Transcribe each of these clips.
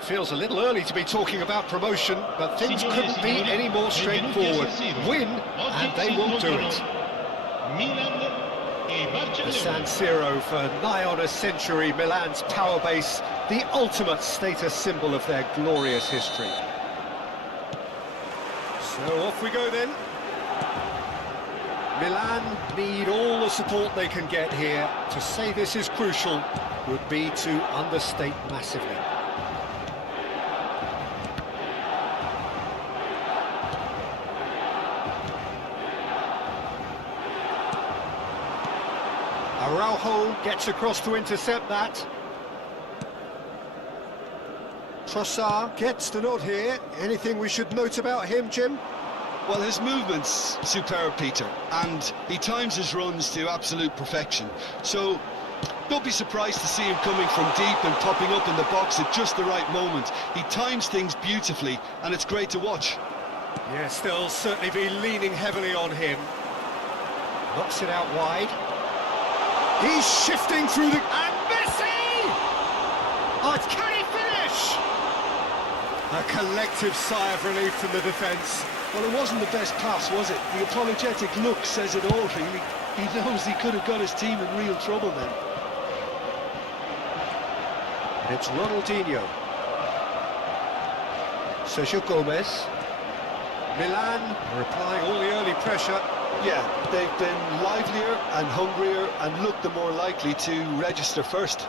It feels a little early to be talking about promotion, but things couldn't be any more straightforward. Win, and they won't do it. The San Siro for nigh on a century, Milan's power base, the ultimate status symbol of their glorious history. So off we go then. Milan need all the support they can get here. To say this is crucial would be to understate massively. Araujo gets across to intercept that. Trossard gets the nod here. Anything we should note about him, Jim? Well, his movement's superb, Peter, and he times his runs to absolute perfection. So, don't be surprised to see him coming from deep and popping up in the box at just the right moment. He times things beautifully, and it's great to watch. Yes, they'll certainly be leaning heavily on him. Knocks it out wide. He's shifting through the... And Messi! Oh, can he finish? A collective sigh of relief from the defence. Well, it wasn't the best pass, was it? The apologetic look says it all, really. He knows he could have got his team in real trouble then. And it's Ronaldinho. Sergio Gomez. Milan are applying all the early pressure. Yeah, they've been livelier and hungrier and looked the more likely to register first.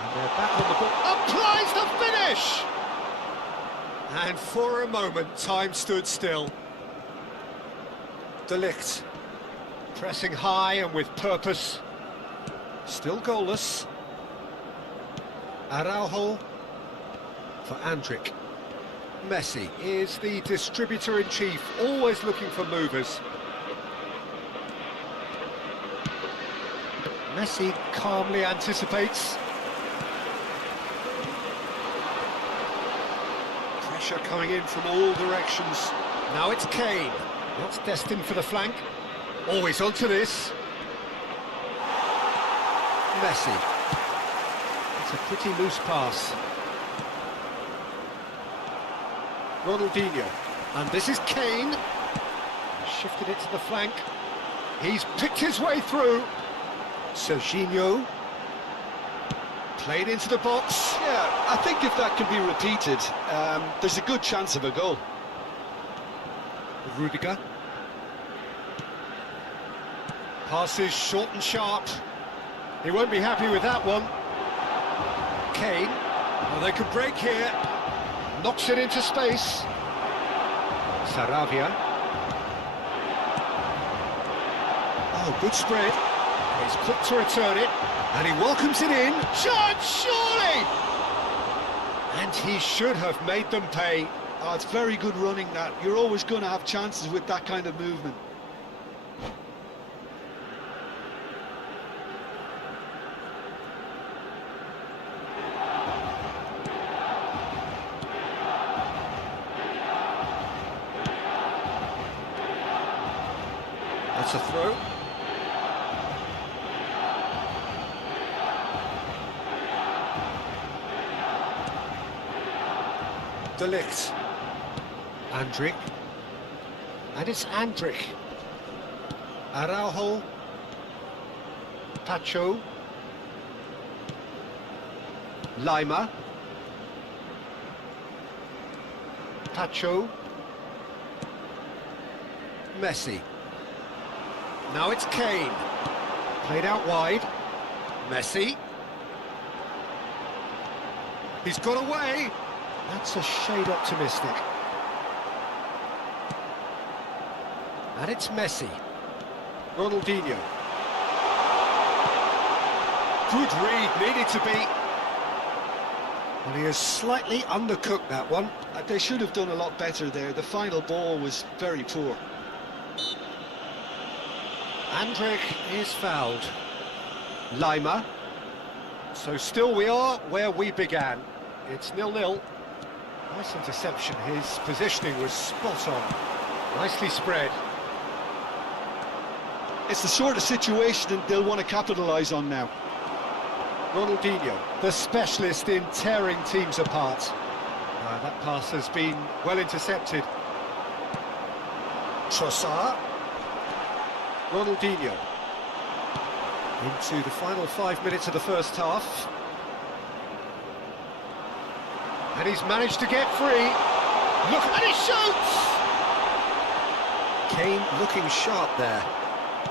And they're back on the ball. Applies the finish! And for a moment, time stood still. De Ligt, pressing high and with purpose. Still goalless. Araujo for Andrić. Messi is the distributor-in-chief, always looking for movers. Messi calmly anticipates. Pressure coming in from all directions. Now it's Kane. That's destined for the flank. Always onto this. Messi. It's a pretty loose pass. Ronaldinho. And this is Kane. Shifted it to the flank. He's picked his way through. Serginho. Played into the box. Yeah, I think if that can be repeated, there's a good chance of a goal. Rudiger. Passes short and sharp. He won't be happy with that one. Kane. Oh, they could break here. Knocks it into space. Saravia. Oh, good spread. He's quick to return it. And he welcomes it in. Shot, surely! And he should have made them pay. Oh, it's very good running, that. You're always going to have chances with that kind of movement. That's a throw. De Ligt. Andrić. And it's Andrić. Araujo. Pacho. Lima. Pacho. Messi. Now it's Kane. Played out wide. Messi. He's got away. That's a shade optimistic. And it's Messi. Ronaldinho. Good read, needed to be. Well, he has slightly undercooked that one. They should have done a lot better there. The final ball was very poor. Andrić is fouled. Lima. So still we are where we began. It's 0-0. Nice interception. His positioning was spot on. Nicely spread. It's the sort of situation that they'll want to capitalise on now. Ronaldinho, the specialist in tearing teams apart. That pass has been well intercepted. Trossard. Ronaldinho. Into the final 5 minutes of the first half. And he's managed to get free. Look, and he shoots! Kane looking sharp there.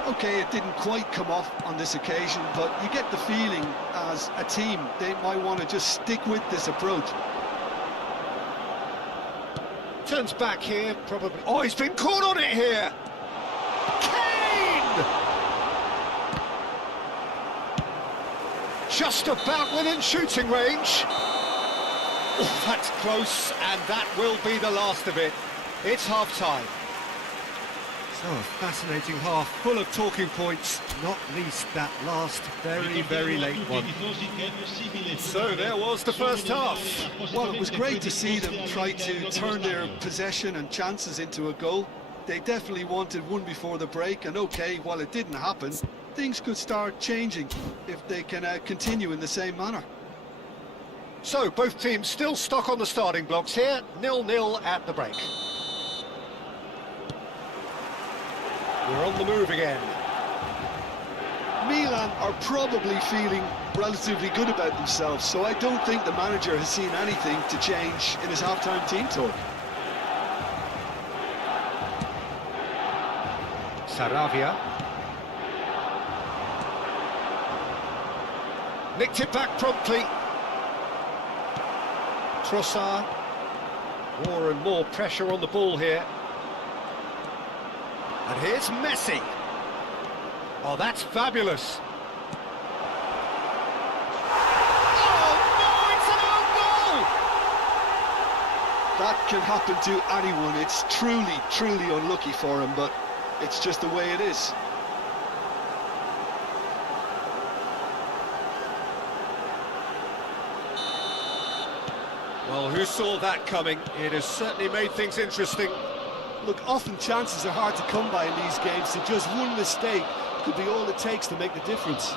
Okay, it didn't quite come off on this occasion, but you get the feeling as a team they might want to just stick with this approach. Turns back here, probably. Oh, he's been caught on it here! Kane! Just about within shooting range. Oh, that's close, and that will be the last of it. It's half-time. So, a fascinating half, full of talking points, not least that last very, very late one. So, there was the first half. Well, it was great to see them try to turn their possession and chances into a goal. They definitely wanted one before the break, and okay, while it didn't happen, things could start changing if they can continue in the same manner. So, both teams still stuck on the starting blocks here, 0-0 at the break. We're on the move again. Milan are probably feeling relatively good about themselves, so I don't think the manager has seen anything to change in his half-time team talk. Saravia. Nicked it back promptly. Trossard. More and more pressure on the ball here. And here's Messi. Oh, that's fabulous. Oh, no, it's an own goal! That can happen to anyone. It's truly, truly unlucky for him, but it's just the way it is. Well, who saw that coming? It has certainly made things interesting. Look, often chances are hard to come by in these games, so just one mistake could be all it takes to make the difference.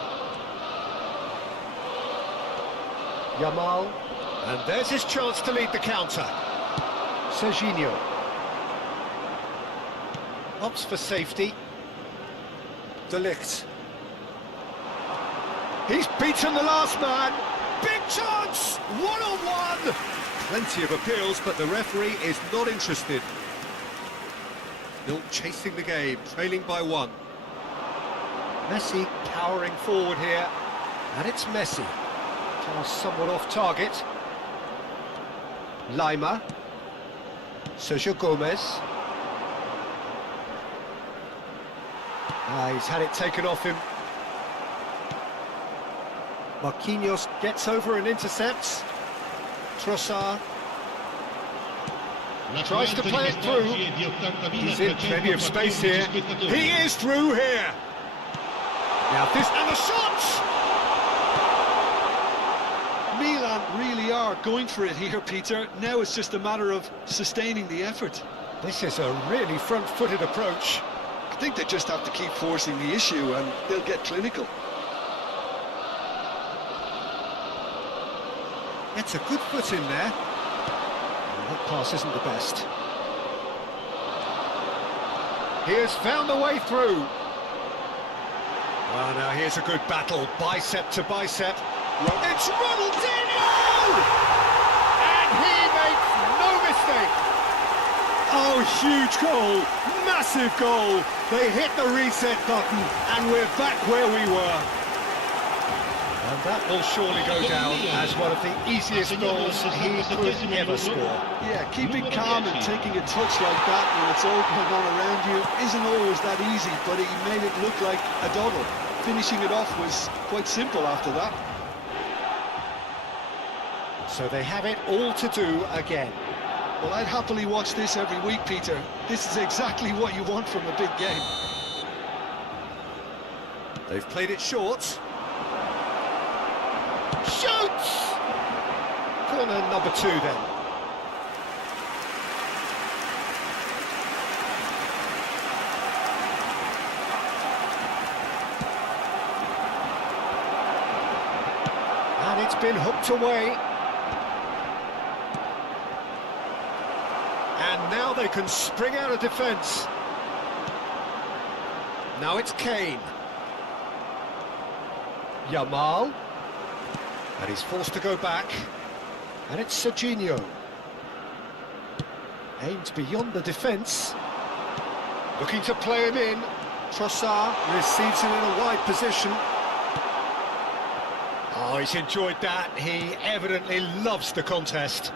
Yamal, and there's his chance to lead the counter. Serginho. Opts for safety. De Ligt. He's beaten the last man. Big chance! One-on-one! Plenty of appeals, but the referee is not interested. Still chasing the game, trailing by 1. Messi powering forward here, and it's Messi. Pass somewhat off target. Lima. Sergio Gomez. He's had it taken off him. Marquinhos gets over and intercepts. Trossard. Tries to play it through. He's in plenty of space here. He is through here. Now this, and the shots! Milan really are going for it here, Peter. Now it's just a matter of sustaining the effort. This is a really front-footed approach. I think they just have to keep forcing the issue and they'll get clinical. Gets a good foot in there. That pass isn't the best. He has found the way through. Oh, now here's a good battle, bicep to bicep. It's Ronaldinho! And he makes no mistake. Oh, huge goal, massive goal. They hit the reset button and we're back where we were. And that will surely go down as one of the easiest goals he could ever score. Yeah, keeping calm and taking a touch like that when it's all going on around you isn't always that easy, but he made it look like a double. Finishing it off was quite simple after that. So they have it all to do again. Well, I'd happily watch this every week, Peter. This is exactly what you want from a big game. They've played it short. Shoots! Corner number 2 then. It's been hooked away. And now they can spring out of defence. Now it's Kane. Yamal. And he's forced to go back. And it's Serginho. Aimed beyond the defence. Looking to play him in. Trossard receives him in a wide position. Oh, he's enjoyed that. He evidently loves the contest.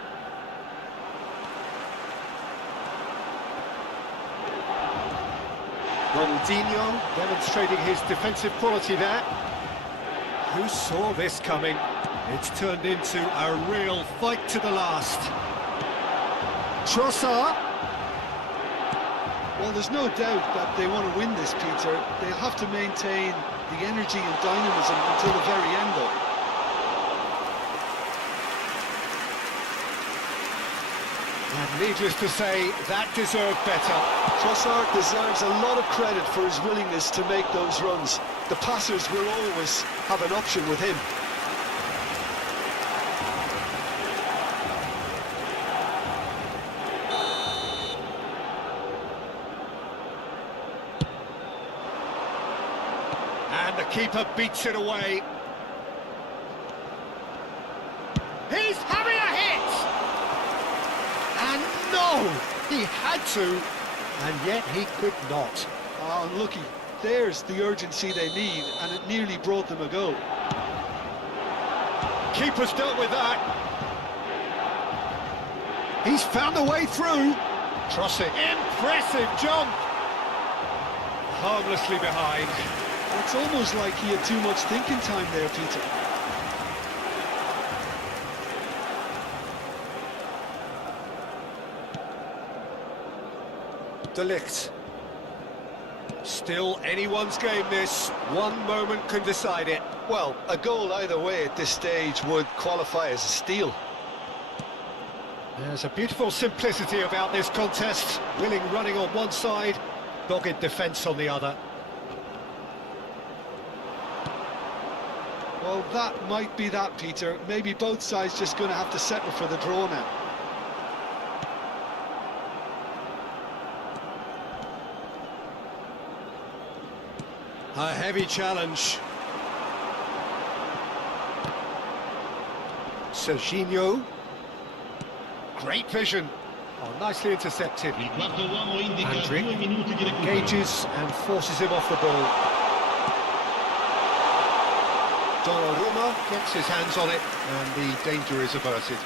Ronaldinho demonstrating his defensive quality there. Who saw this coming? It's turned into a real fight to the last. Trossard. Well, there's no doubt that they want to win this, Peter. They'll have to maintain the energy and dynamism until the very end, though. And needless to say, that deserved better. Trossard deserves a lot of credit for his willingness to make those runs. The passers will always have an option with him. And the keeper beats it away. He's having a hit! And no! He had to, and yet he could not. Ah, unlucky. There's the urgency they need, and it nearly brought them a goal. Keeper's dealt with that. He's found a way through. Trossard. Impressive jump. Harmlessly behind. It's almost like he had too much thinking time there, Peter. De Ligt. Still anyone's game this. One moment can decide it. Well, a goal either way at this stage would qualify as a steal. There's a beautiful simplicity about this contest. Willing running on one side, dogged defence on the other. Well, that might be that, Peter. Maybe both sides just going to have to settle for the draw now. A heavy challenge. Serginho. Great vision. Oh, nicely intercepted. Andrick engages and forces him off the ball. Donnarumma gets his hands on it, and the danger is averted.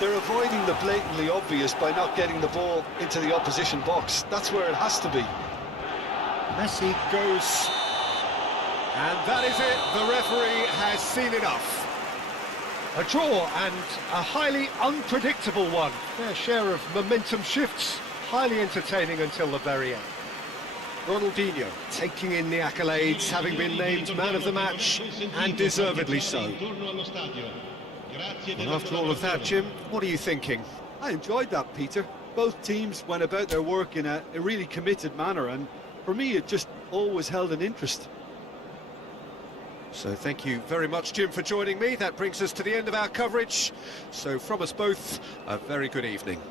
They're avoiding the blatantly obvious by not getting the ball into the opposition box. That's where it has to be. Messi goes, and that is it. The referee has seen enough. A draw, and a highly unpredictable one. Fair share of momentum shifts, highly entertaining until the very end. Ronaldinho taking in the accolades, having been named man of the match, and deservedly so. And after all of that, Jim, what are you thinking? I enjoyed that, Peter. Both teams went about their work in a really committed manner, and for me it just always held an interest. So thank you very much, Jim, for joining me. That brings us to the end of our coverage. So from us both, a very good evening.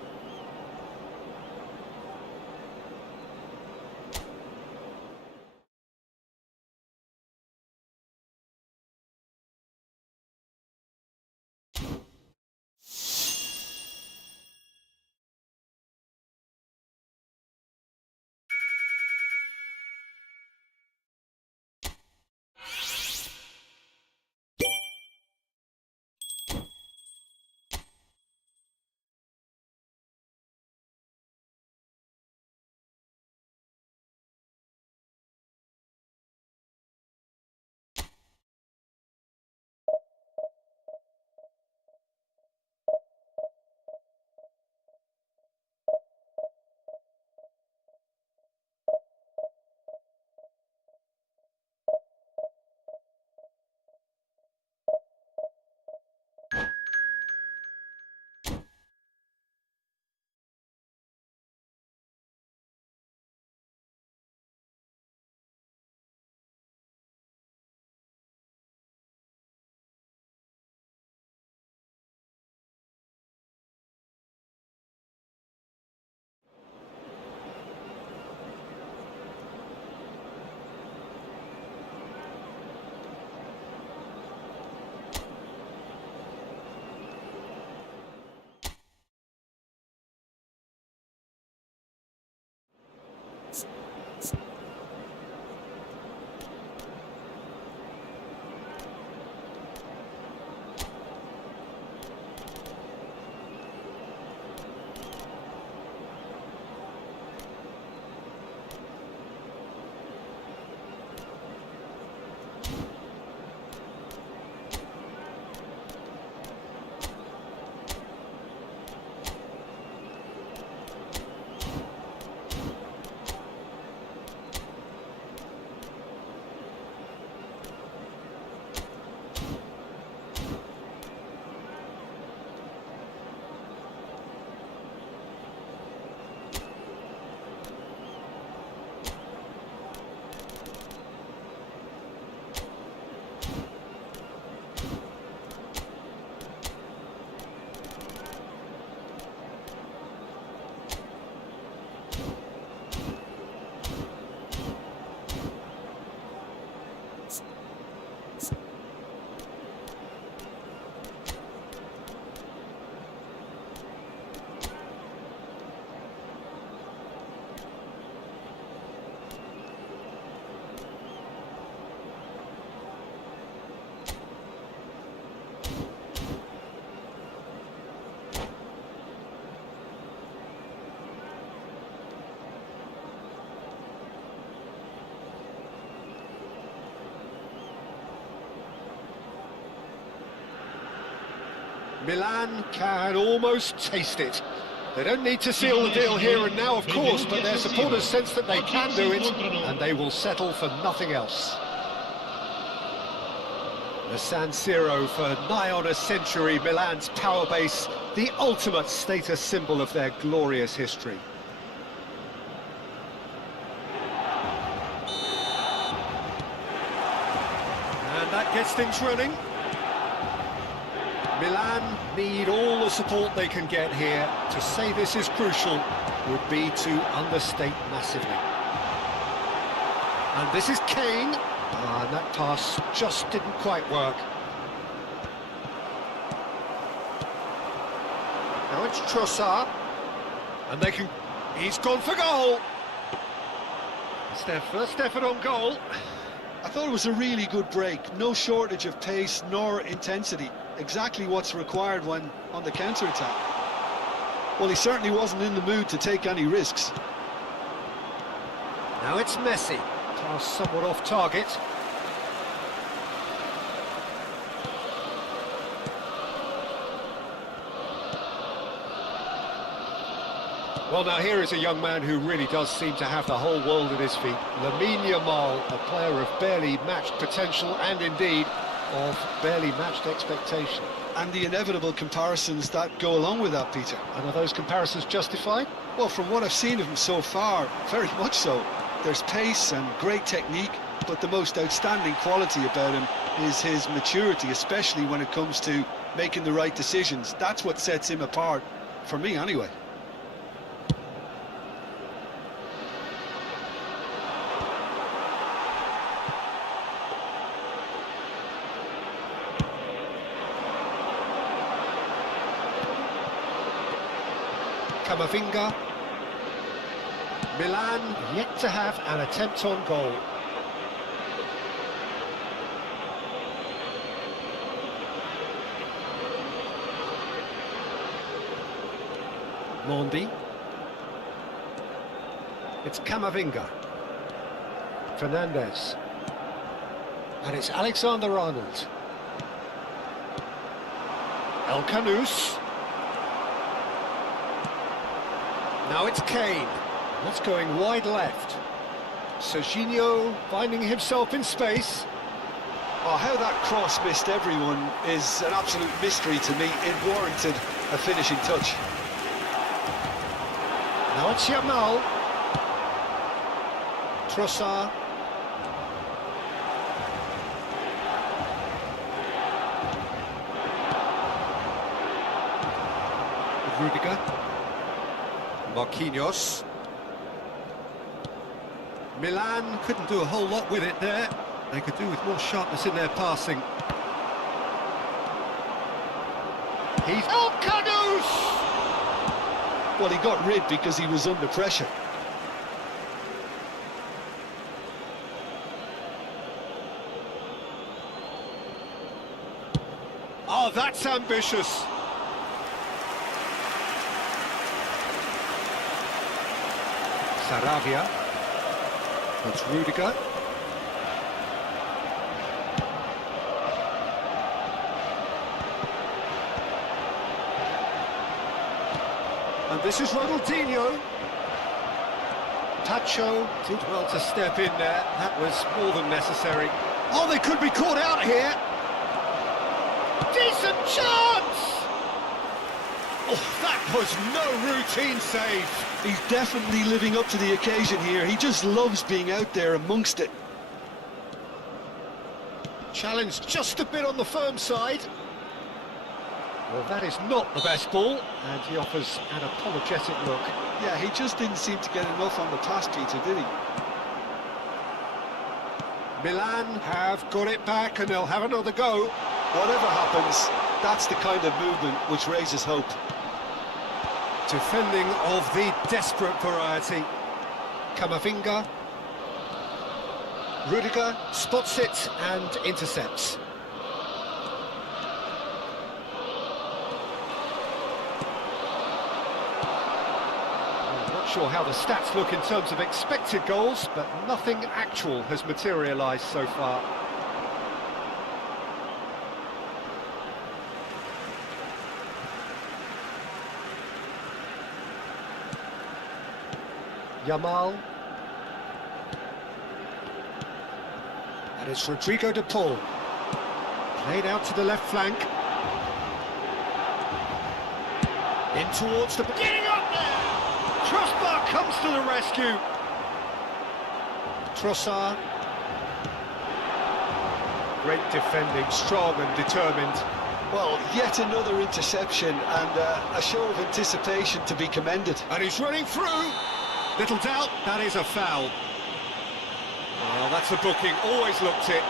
Milan can almost taste it. They don't need to seal the deal here and now, of course, but their supporters sense that they can do it, and they will settle for nothing else. The San Siro for nigh on a century, Milan's power base, the ultimate status symbol of their glorious history. And that gets things running. Milan need all the support they can get here. To say this is crucial would be to understate massively. And this is Kane. And that pass just didn't quite work. Now it's Trossard. And they can... He's gone for goal. It's their first effort on goal. I thought it was a really good break. No shortage of pace nor intensity. Exactly what's required when on the counter-attack. Well, he certainly wasn't in the mood to take any risks. Now it's Messi. Pass somewhat off target. Well, now here is a young man who really does seem to have the whole world at his feet. Lamine Yamal, a player of barely matched potential and indeed of barely matched expectation. And the inevitable comparisons that go along with that, Peter. And are those comparisons justified? Well, from what I've seen of him so far, very much so. There's pace and great technique, but the most outstanding quality about him is his maturity, especially when it comes to making the right decisions. That's what sets him apart, for me anyway. Camavinga. Milan yet to have an attempt on goal. Mondi. It's Camavinga. Fernandez. And it's Alexander-Arnold. El Canous. Now it's Kane. That's going wide left. Serginho finding himself in space. Oh, how that cross missed everyone is an absolute mystery to me. It warranted a finishing touch. Now it's Yamal. Trossard. Rudiger. Marquinhos. Milan couldn't do a whole lot with it there. They could do with more sharpness in their passing. He's... Oh, Canous! Well, he got rid because he was under pressure. that's ambitious. Saravia. That's Rudiger. And this is Ronaldinho. Tacho did well to step in there. That was more than necessary. Oh, they could be caught out here. Decent chance! Oh, that was no routine save. He's definitely living up to the occasion here. He just loves being out there amongst it. Challenge just a bit on the firm side. Well, that is not the best ball, and he offers an apologetic look. Yeah, he just didn't seem to get enough on the pass, Peter, did he? Milan have got it back, and they'll have another go. Whatever happens, that's the kind of movement which raises hope. Defending of the desperate variety. Camavinga. Rudiger spots it and intercepts. I'm not sure how the stats look in terms of expected goals, but nothing actual has materialised so far. Yamal. And it's Rodrigo de Paul. Played out to the left flank. In towards the... Getting up there! Trossard comes to the rescue. Trossard. Great defending, strong and determined. Well, yet another interception and a show of anticipation to be commended. And he's running through. Little doubt, that is a foul. Well, that's a booking, always looked it.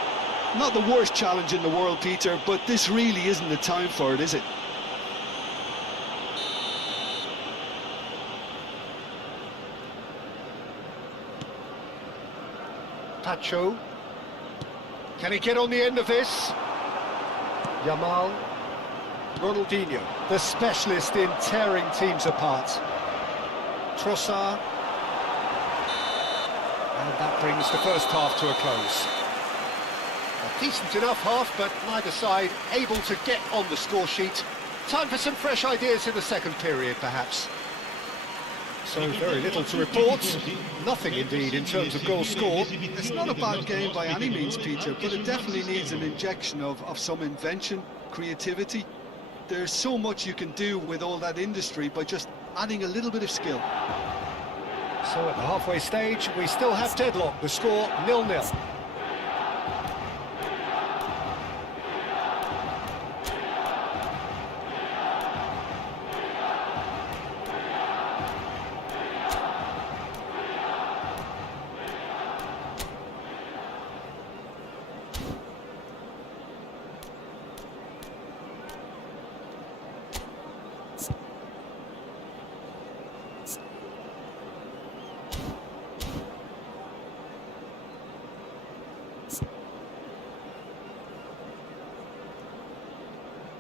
Not the worst challenge in the world, Peter, but this really isn't the time for it, is it? Tacho. Can he get on the end of this? Yamal. Ronaldinho, the specialist in tearing teams apart. Trossard. And that brings the first half to a close. A decent enough half, but neither side able to get on the score sheet. Time for some fresh ideas in the second period, perhaps. So very little to report. Nothing, indeed, in terms of goals scored. It's not a bad game by any means, Peter, but it definitely needs an injection of some invention, creativity. There's so much you can do with all that industry by just adding a little bit of skill. So at the halfway stage, we still have deadlock. The score 0-0.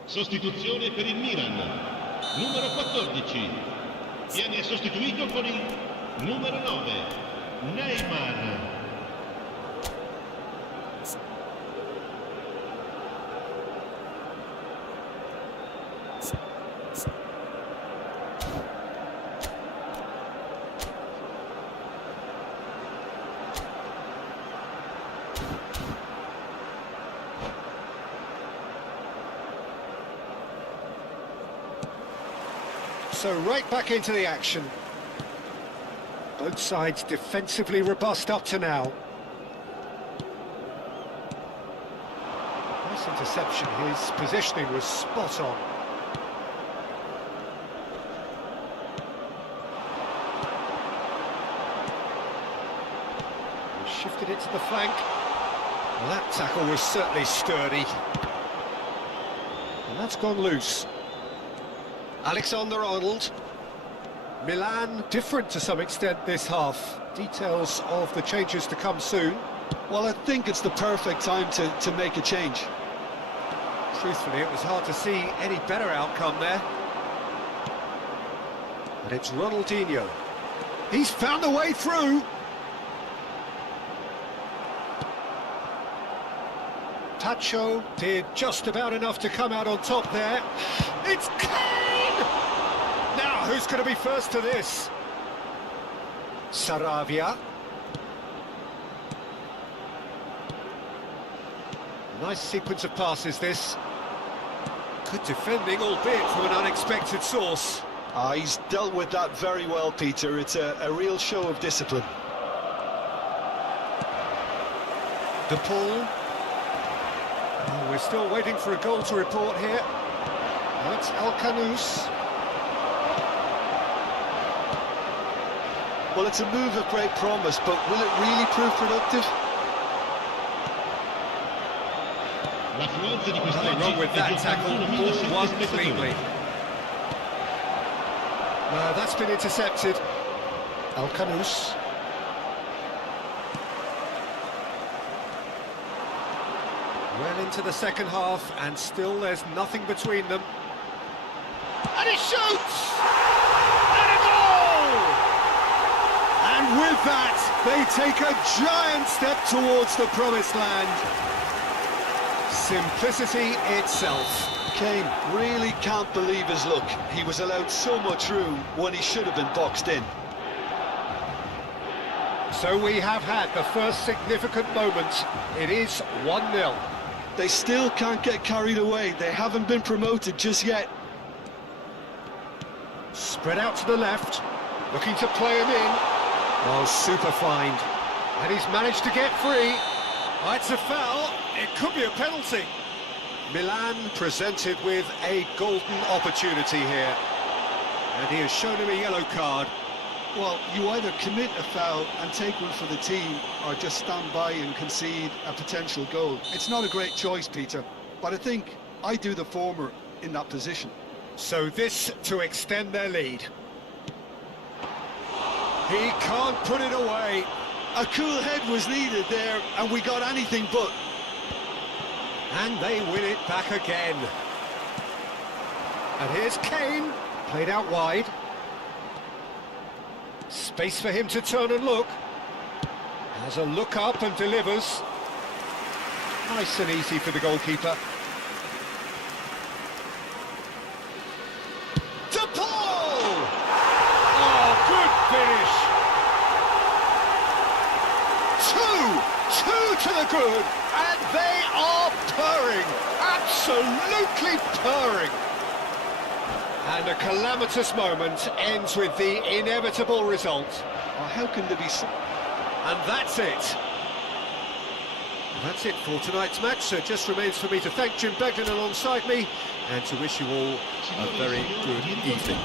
Sostituzione per il Milan, numero 14, viene sostituito con il numero 9, Neymar. So right back into the action. Both sides defensively robust up to now. Nice interception. His positioning was spot on. He shifted it to the flank. Well, that tackle was certainly sturdy. And that's gone loose. Alexander-Arnold. Milan different to some extent this half. Details of the changes to come soon. Well, I think it's the perfect time to make a change. Truthfully, it was hard to see any better outcome there. And it's Ronaldinho. He's found a way through. Tacho did just about enough to come out on top there. It's Kane! Now, who's going to be first to this? Saravia. Nice sequence of passes, this. Good defending, albeit from an unexpected source. He's dealt with that very well, Peter. It's a real show of discipline. De Paul. Oh, we're still waiting for a goal to report here. That's Alcanus. Well, it's a move of great promise, but will it really prove productive? Nothing wrong with that tackle, ball won cleanly. No, that's been intercepted. Alcanus. Well into the second half, and still there's nothing between them. And he shoots! And a goal! And with that, they take a giant step towards the promised land. Simplicity itself. Kane really can't believe his luck. He was allowed so much room when he should have been boxed in. So we have had the first significant moment. It is 1-0. They still can't get carried away. They haven't been promoted just yet. Spread out to the left, looking to play him in. Oh, super find. And he's managed to get free. Oh, it's a foul. It could be a penalty. Milan presented with a golden opportunity here. And he has shown him a yellow card. Well, you either commit a foul and take one for the team, or just stand by and concede a potential goal. It's not a great choice, Peter, but I think I do the former in that position. So this to extend their lead. He can't put it away. A cool head was needed there, and we got anything but. And they win it back again. And here's Kane, played out wide. Space for him to turn and look. Has a look up and delivers. Nice and easy for the goalkeeper. De Paul! Oh, good finish. Two to the good, and they are purring, absolutely purring. And a calamitous moment ends with the inevitable result. Oh, how can there be so... And that's it. That's it for tonight's match, so it just remains for me to thank Jim Begden alongside me and to wish you all a very good evening.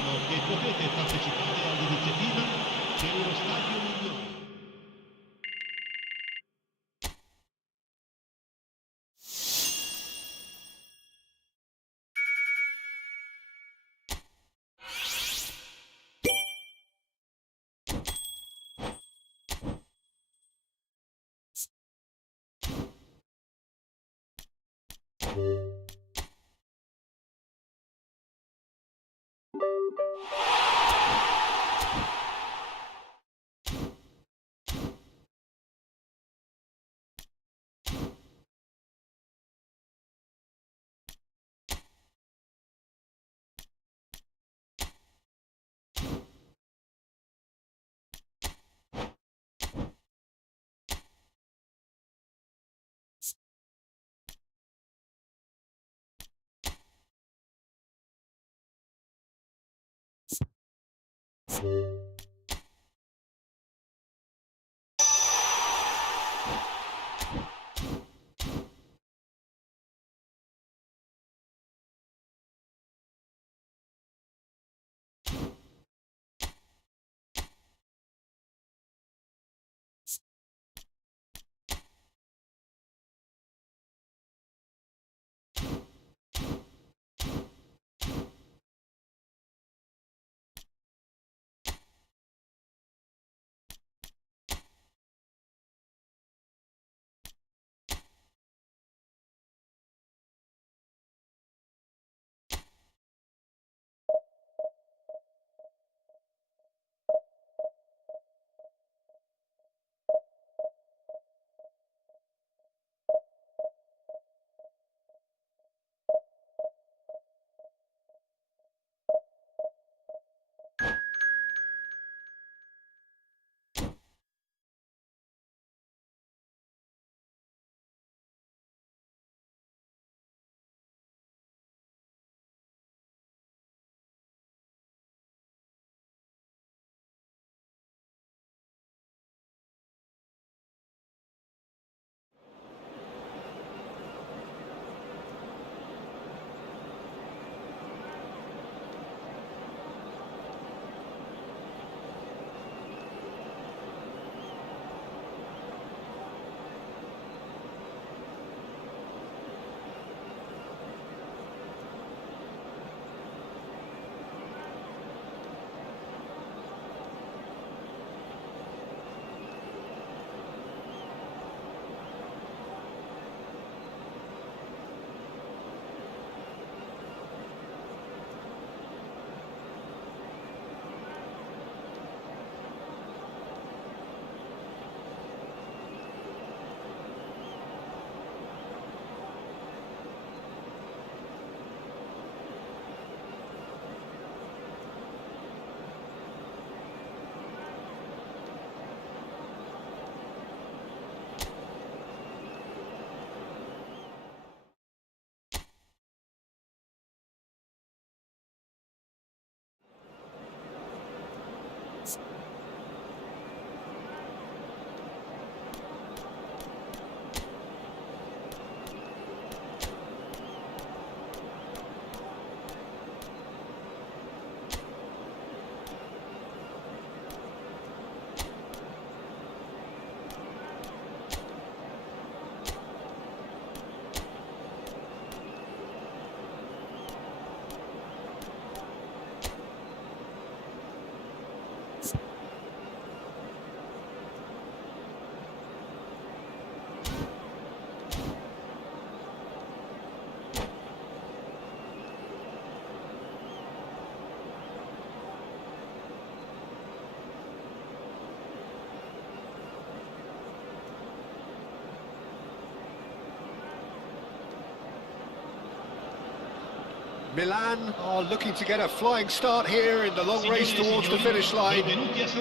Milan are looking to get a flying start here in the long race towards the finish line.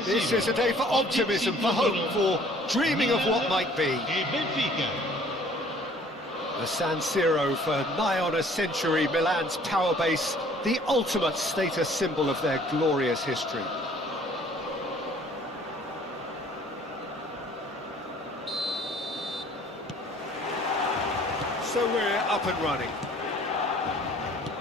This is a day for optimism, for hope, for dreaming of what might be. The San Siro for nigh on a century, Milan's power base, the ultimate status symbol of their glorious history. So we're up and running.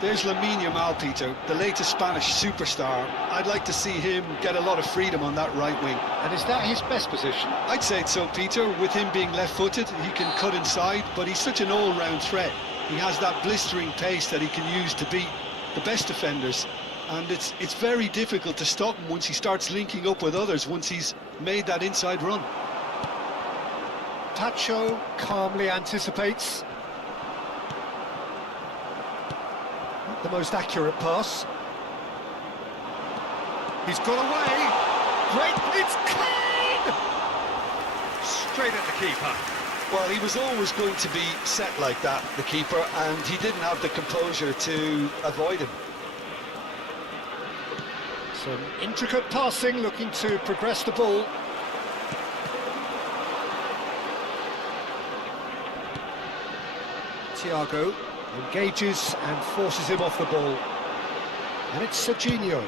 There's Lamine Yamal, Peter, the latest Spanish superstar. I'd like to see him get a lot of freedom on that right wing. And is that his best position? I'd say so, Peter. With him being left-footed, he can cut inside, but he's such an all-round threat. He has that blistering pace that he can use to beat the best defenders. And it's very difficult to stop him once he starts linking up with others, once he's made that inside run. Tacho calmly anticipates. The most accurate pass. He's got away. Great, it's Kane! Straight at the keeper. Well, he was always going to be set like that, the keeper, and he didn't have the composure to avoid him. Some intricate passing, looking to progress the ball. Thiago engages and forces him off the ball. And it's Serginho.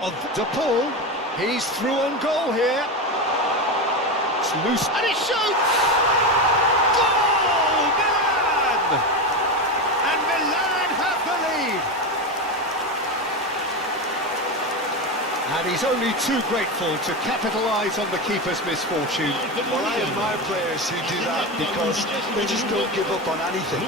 Of De Paul, he's through on goal here. It's loose, and he shoots! Goal! Milan! And Milan have the lead. And he's only too grateful to capitalise on the keeper's misfortune. Well, I admire players who do that because they just don't give up on anything.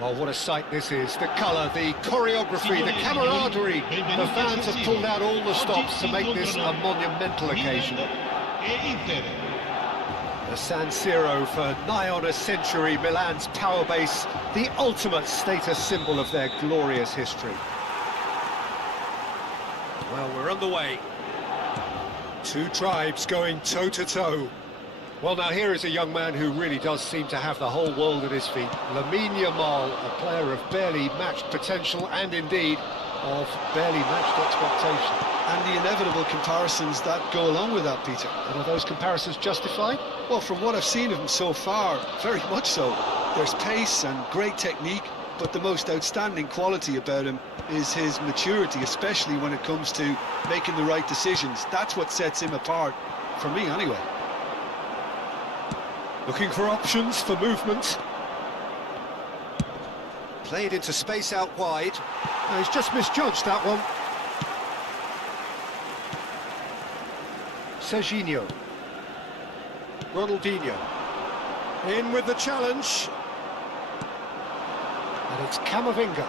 Well, what a sight this is. The colour, the choreography, the camaraderie. The fans have pulled out all the stops to make this a monumental occasion. The San Siro for nigh on a century, Milan's power base, the ultimate status symbol of their glorious history. Well, we're underway. Two tribes going toe-to-toe. Well, now here is a young man who really does seem to have the whole world at his feet. Lamine Yamal, a player of barely matched potential and indeed of barely matched expectation. And the inevitable comparisons that go along with that, Peter. And are those comparisons justified? Well, from what I've seen of him so far, very much so. There's pace and great technique, but the most outstanding quality about him is his maturity, especially when it comes to making the right decisions. That's what sets him apart, for me anyway. Looking for options for movement. Played into space out wide. Oh, he's just misjudged that one. Serginho. Ronaldinho. In with the challenge. And it's Camavinga.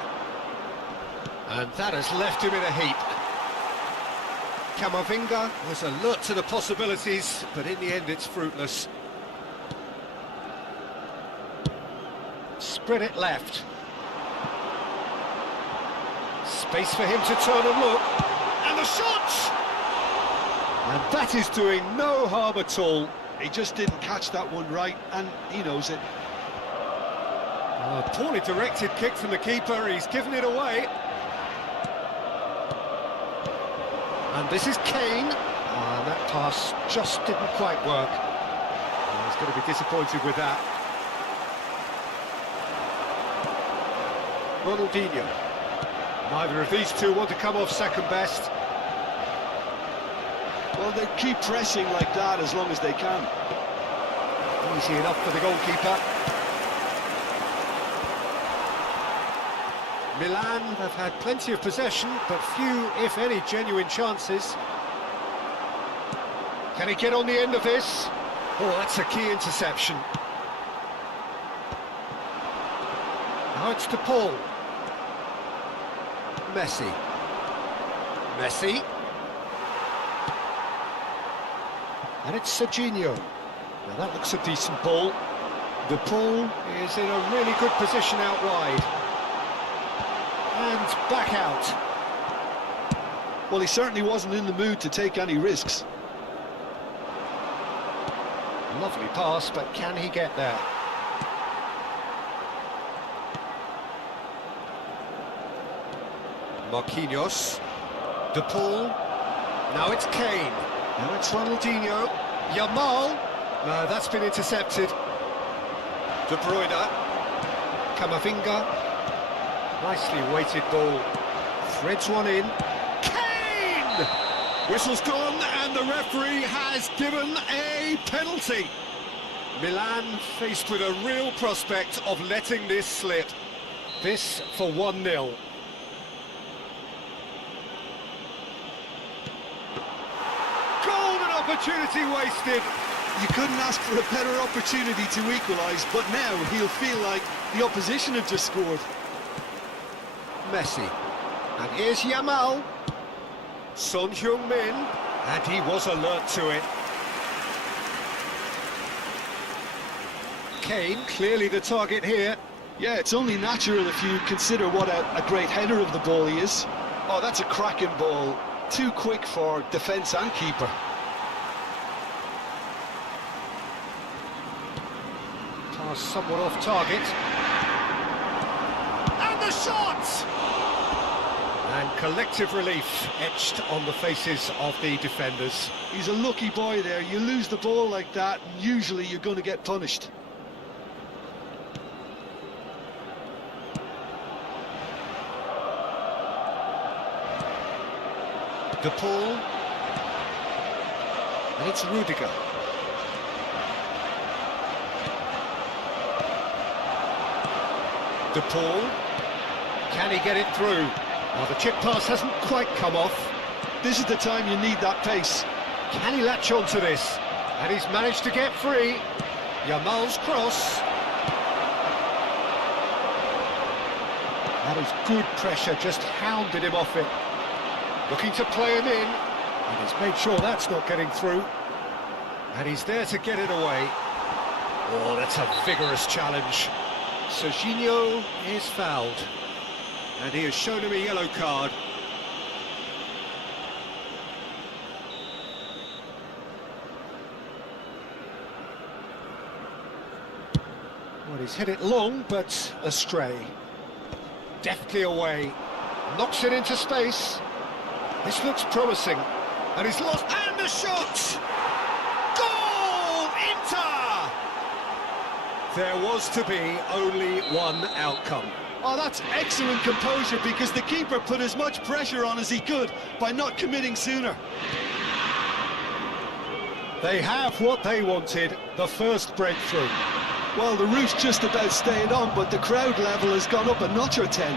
And that has left him in a heap. Camavinga was alert to the possibilities, but in the end it's fruitless. Spread it left. Space for him to turn and look. And the shot! And that is doing no harm at all. He just didn't catch that one right, and he knows it. A poorly directed kick from the keeper, he's given it away. And this is Kane. And that pass just didn't quite work. He's going to be disappointed with that. Ronaldinho. Neither of these two want to come off second best. Well, they keep pressing like that as long as they can. Easy enough for the goalkeeper. Milan have had plenty of possession, but few, if any, genuine chances. Can he get on the end of this? Oh, that's a key interception. Now it's to Paul. Messi. Messi. And it's Serginho. Now that looks a decent ball. De Paul is in a really good position out wide. And back out. Well, he certainly wasn't in the mood to take any risks. Lovely pass, but can he get there? Marquinhos. De Paul. Now it's Kane. Now it's Ronaldinho. Yamal. No, that's been intercepted. De Bruyne. Camavinga. Nicely weighted ball. Threads one in. Kane! Whistle's gone and the referee has given a penalty. Milan faced with a real prospect of letting this slip. This for 1-0. Opportunity wasted. You couldn't ask for a better opportunity to equalise, but now he'll feel like the opposition have just scored. Messi. And here's Yamal. Son Heung-min. And he was alert to it. Kane, clearly the target here. Yeah, it's only natural if you consider what a great header of the ball he is. Oh, that's a cracking ball. Too quick for defence and keeper. Somewhat off target. And the shot! And collective relief etched on the faces of the defenders. He's a lucky boy there. You lose the ball like that, and usually you're going to get punished. De Paul. And it's Rudiger. De Paul, can he get it through? Well, the chip pass hasn't quite come off. This is the time you need that pace. Can he latch onto this? And he's managed to get free. Yamal's cross. That is good pressure, just hounded him off it. Looking to play him in. And he's made sure that's not getting through. And he's there to get it away. Oh, that's a vigorous challenge. Serginho is fouled, and he has shown him a yellow card. Well, he's hit it long, but astray. Deftly away, knocks it into space. This looks promising, and he's lost, and the shot! Goal! Inter! There was to be only one outcome. Oh, that's excellent composure, because the keeper put as much pressure on as he could by not committing sooner. They have what they wanted, the first breakthrough. Well, the roof's just about staying on, but the crowd level has gone up a notch or 10.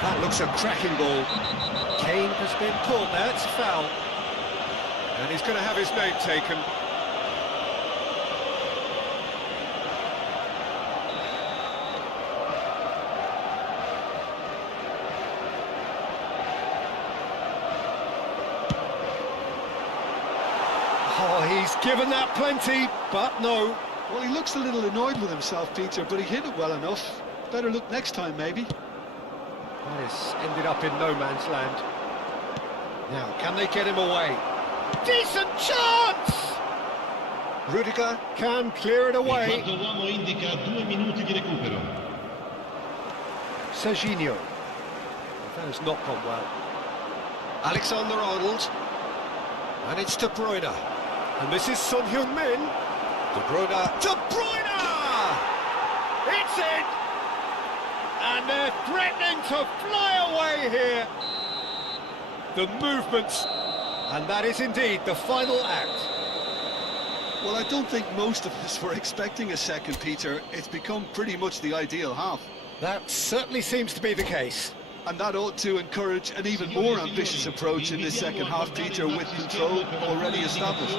That looks a cracking ball. Kane has been caught there, it's a foul. And he's going to have his name taken. Oh, he's given that plenty, but no. Well, he looks a little annoyed with himself, Peter, but he hit it well enough. Better look next time, maybe. That has ended up in no man's land. Now, can they get him away? Decent chance! Rudiger can clear it Il away. quarto uomo indica 2 minuti di recupero. Serginho. That has not gone well. Alexander-Arnold. And it's De Bruyne. And this is Son Heung-min. De Bruyne. De Bruyne! It's in! And they're threatening to fly away here. The movements. And that is indeed the final act. Well, I don't think most of us were expecting a second, Peter. It's become pretty much the ideal half. That certainly seems to be the case. And that ought to encourage an even more ambitious approach in this second half, Peter, with control already established.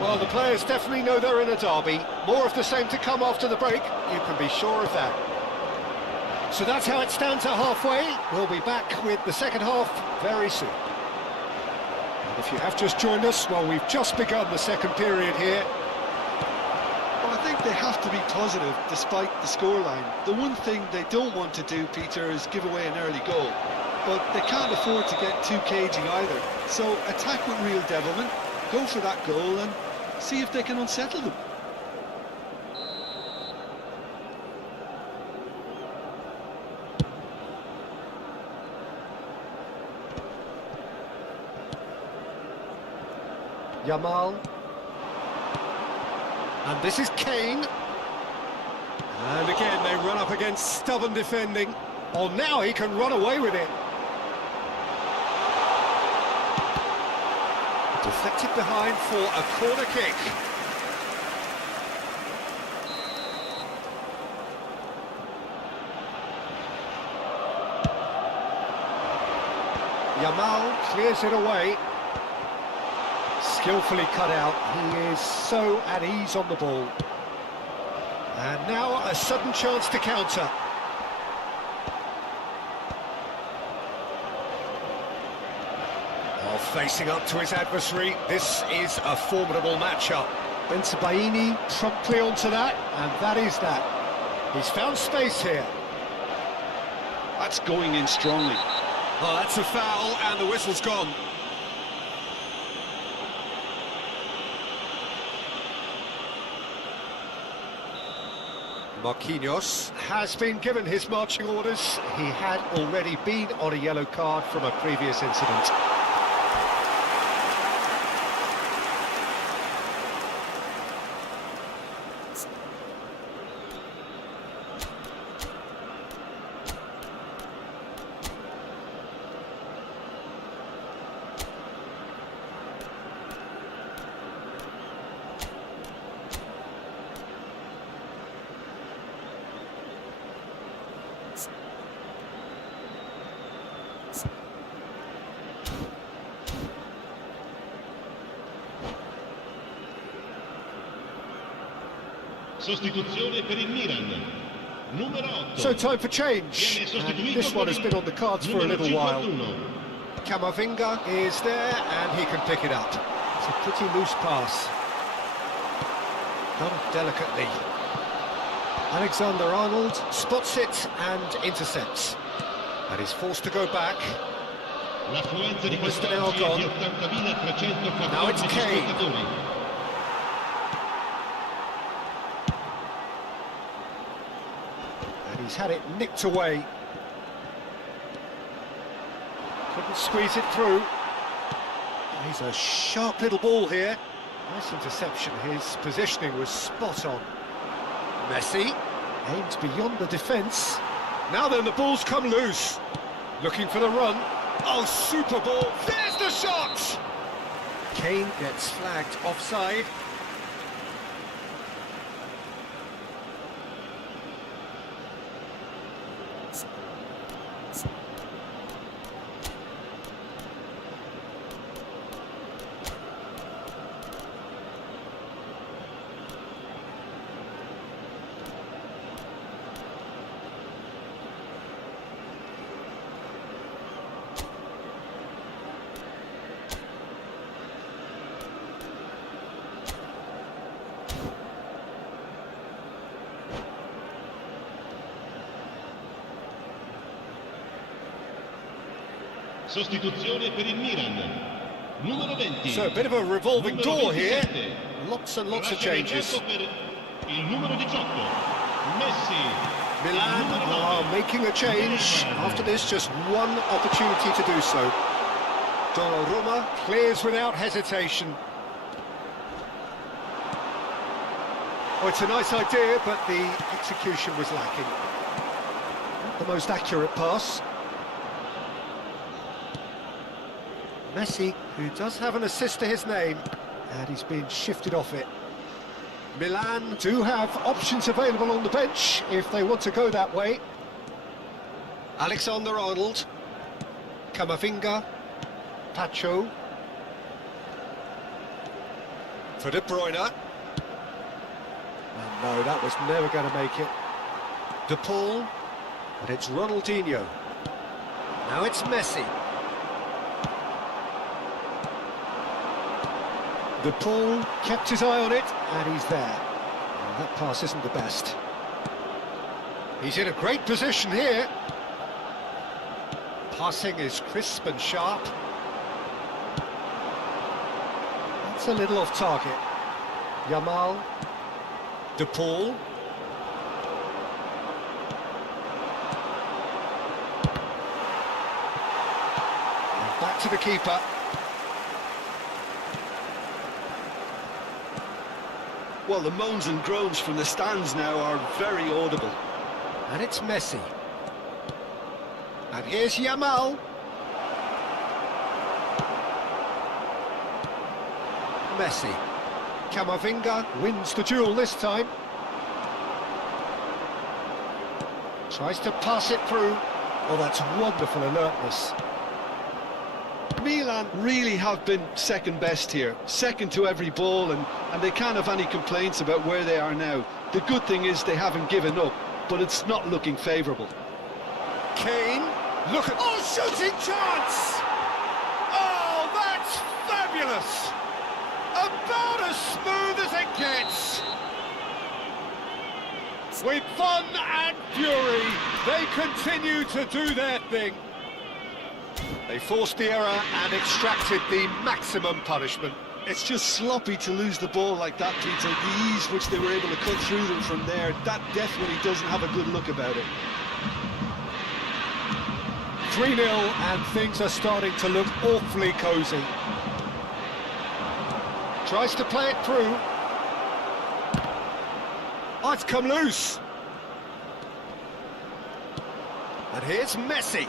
Well, the players definitely know they're in a derby. More of the same to come after the break, you can be sure of that. So that's how it stands at halfway. We'll be back with the second half very soon. And if you have just joined us, well, we've just begun the second period here. Well, I think they have to be positive despite the scoreline. The one thing they don't want to do, Peter, is give away an early goal. But they can't afford to get too cagey either. So attack with real devilment, go for that goal and see if they can unsettle them. Yamal. And this is Kane. And again, they run up against stubborn defending. Oh, now he can run away with it. Deflected behind for a corner kick. Yamal clears it away. Skillfully cut out. He is so at ease on the ball. And now a sudden chance to counter. Oh, facing up to his adversary, this is a formidable matchup. Bensebaini promptly onto that, and that is that. He's found space here. That's going in strongly. Oh, that's a foul, and the whistle's gone. Marquinhos has been given his marching orders. He had already been on a yellow card from a previous incident. Sostituzione per il Milan. Numero 8. So time for change. And this one has been on the cards for a little while. Camavinga is there, and he can pick it up. It's a pretty loose pass. Done delicately. Alexander-Arnold spots it and intercepts. And he's forced to go back. L'affluenza di Almost an quest'oggi hour è gone. di 80.314 Now it's Kane. spettatori. And he's had it nicked away. Couldn't squeeze it through. He's a sharp little ball here. Nice interception. His positioning was spot on. Messi aims beyond the defence. Now then, the ball's come loose. Looking for the run. Oh, super ball. There's the shot! Kane gets flagged offside. Sostituzione per il Milan. Numero 20. So a bit of a revolving Numero door here. 27. Lots and lots of Lascia il changes. campo per il numero 18. Messi. Milan are making a change. After this, just one opportunity to do so. Donnarumma clears without hesitation. Oh, it's a nice idea, but the execution was lacking. Not the most accurate pass. Messi, who does have an assist to his name, and he's being shifted off it. Milan do have options available on the bench if they want to go that way. Alexander-Arnold, Camavinga, Pacho, for De Bruyne. Oh, no, that was never going to make it. De Paul, and it's Ronaldinho. Now it's Messi. De Paul kept his eye on it, and he's there. And that pass isn't the best. He's in a great position here. Passing is crisp and sharp. That's a little off target. Yamal. De Paul. And back to the keeper. Well, the moans and groans from the stands now are very audible. And it's Messi. And here's Yamal. Messi. Camavinga wins the duel this time. Tries to pass it through. Oh, that's wonderful alertness. Milan really have been second best here, second to every ball, and they can't have any complaints about where they are now. The good thing is they haven't given up, but it's not looking favourable. Kane, look at... Oh, shooting chance! Oh, that's fabulous! About as smooth as it gets! With fun and fury, they continue to do their thing. They forced the error and extracted the maximum punishment. It's just sloppy to lose the ball like that, Peter. The ease which they were able to cut through them from there, that definitely doesn't have a good look about it. 3-0 and things are starting to look awfully cosy. Tries to play it through. Oh, it's come loose. And here's Messi.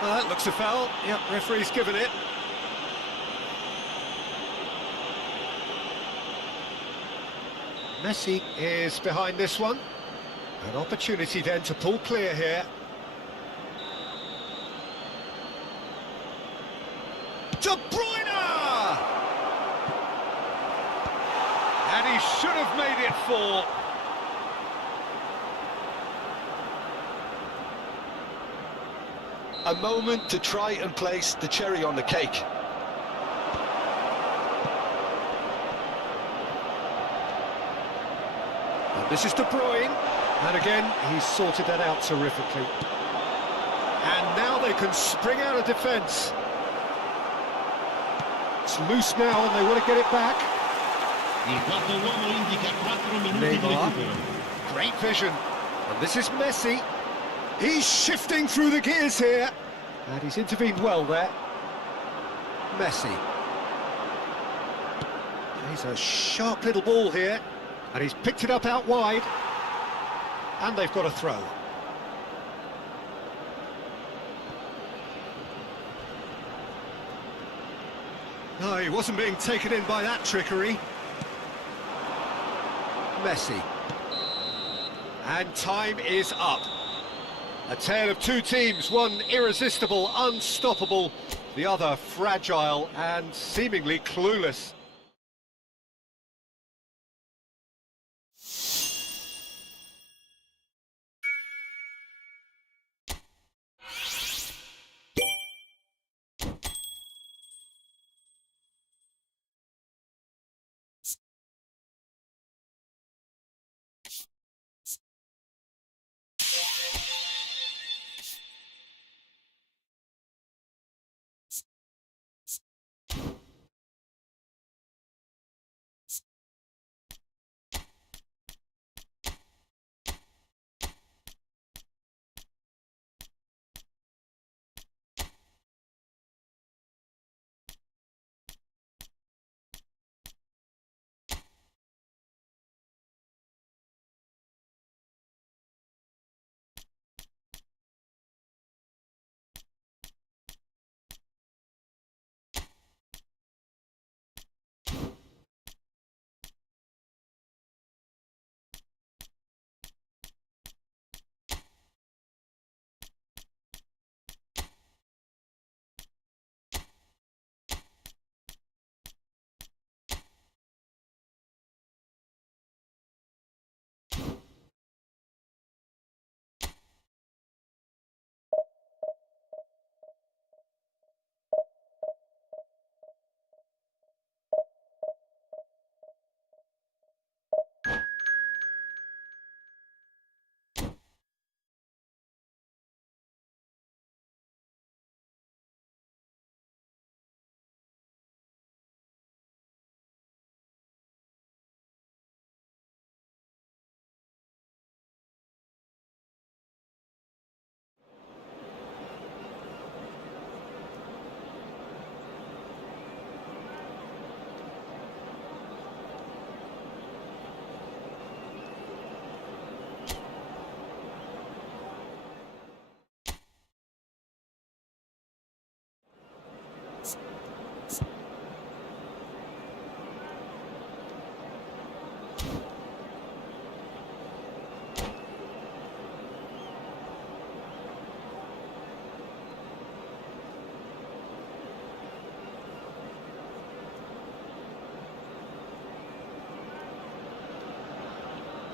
That looks a foul. Yep, referee's given it. Messi is behind this one. An opportunity then to pull clear here. De Bruyne! And he should have made it 4. A moment to try and place the cherry on the cake. And this is De Bruyne. And again, he's sorted that out terrifically. And now they can spring out of defence. It's loose now and they want to get it back. Il quarto uomo indica 4 minuti di Neymar. recupero. Great vision. And this is Messi. He's shifting through the gears here. And he's intervened well there. Messi. He's a sharp little ball here. And he's picked it up out wide. And they've got a throw. No, he wasn't being taken in by that trickery. Messi. And time is up. A tale of two teams, one irresistible, unstoppable, the other fragile and seemingly clueless.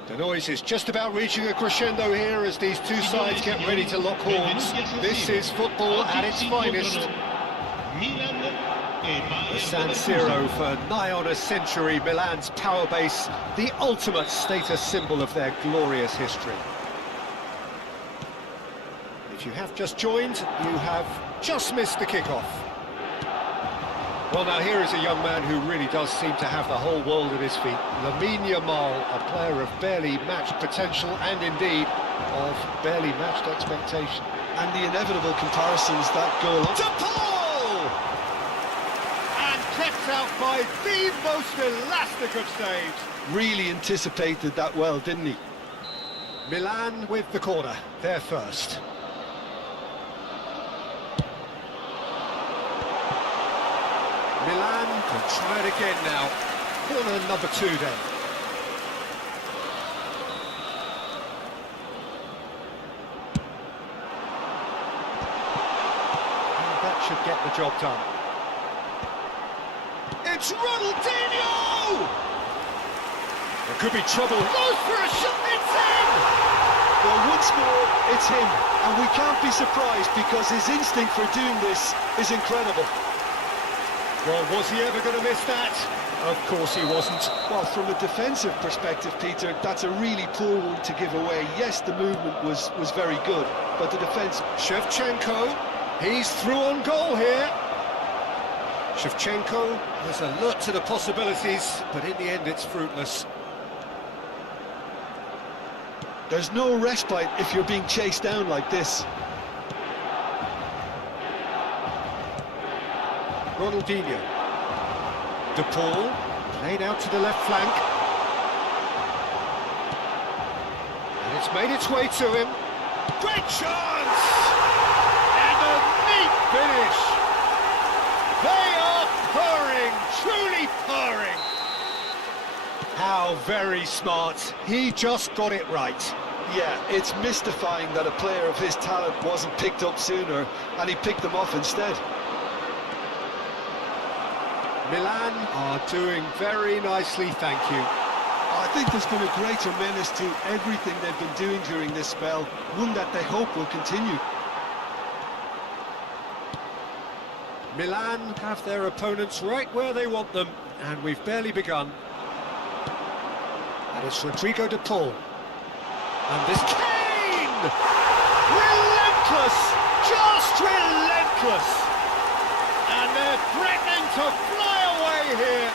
The noise is just about reaching a crescendo here as these two sides get ready to lock horns. This is football at its finest. The San Siro for nigh on a century, Milan's power base, the ultimate status symbol of their glorious history. If you have just joined, you have just missed the kickoff. Well, now here is a young man who really does seem to have the whole world at his feet. Lamine Yamal, a player of barely matched potential and indeed of barely matched expectation. And the inevitable comparisons that go along. To Paul! And kept out by the most elastic of saves. Really anticipated that well, didn't he? Milan with the corner, they're first. Milan can try it again now. Corner number 2 then. And that should get the job done. It's Ronaldinho! There could be trouble. Goes for a shot, it's in! The Well, once more, it's him, and we can't be surprised because his instinct for doing this is incredible. Well, was he ever going to miss that? Of course he wasn't. Well, from a defensive perspective, Peter, that's a really poor one to give away. Yes, the movement was very good, but the defence... Shevchenko, he's through on goal here. Shevchenko was alert to the possibilities, but in the end it's fruitless. There's no respite if you're being chased down like this. Ronaldinho. De Paul, played out to the left flank. And it's made its way to him. Great chance! And a neat finish! They are purring, truly purring! How very smart. He just got it right. Yeah, it's mystifying that a player of his talent wasn't picked up sooner, and he picked them off instead. Milan are doing very nicely, thank you. I think there's been a greater menace to everything they've been doing during this spell, one that they hope will continue. Milan have their opponents right where they want them, and we've barely begun. And it's Rodrigo de Paul. And this Kane! Relentless! Just relentless! And they're threatening to fly away here.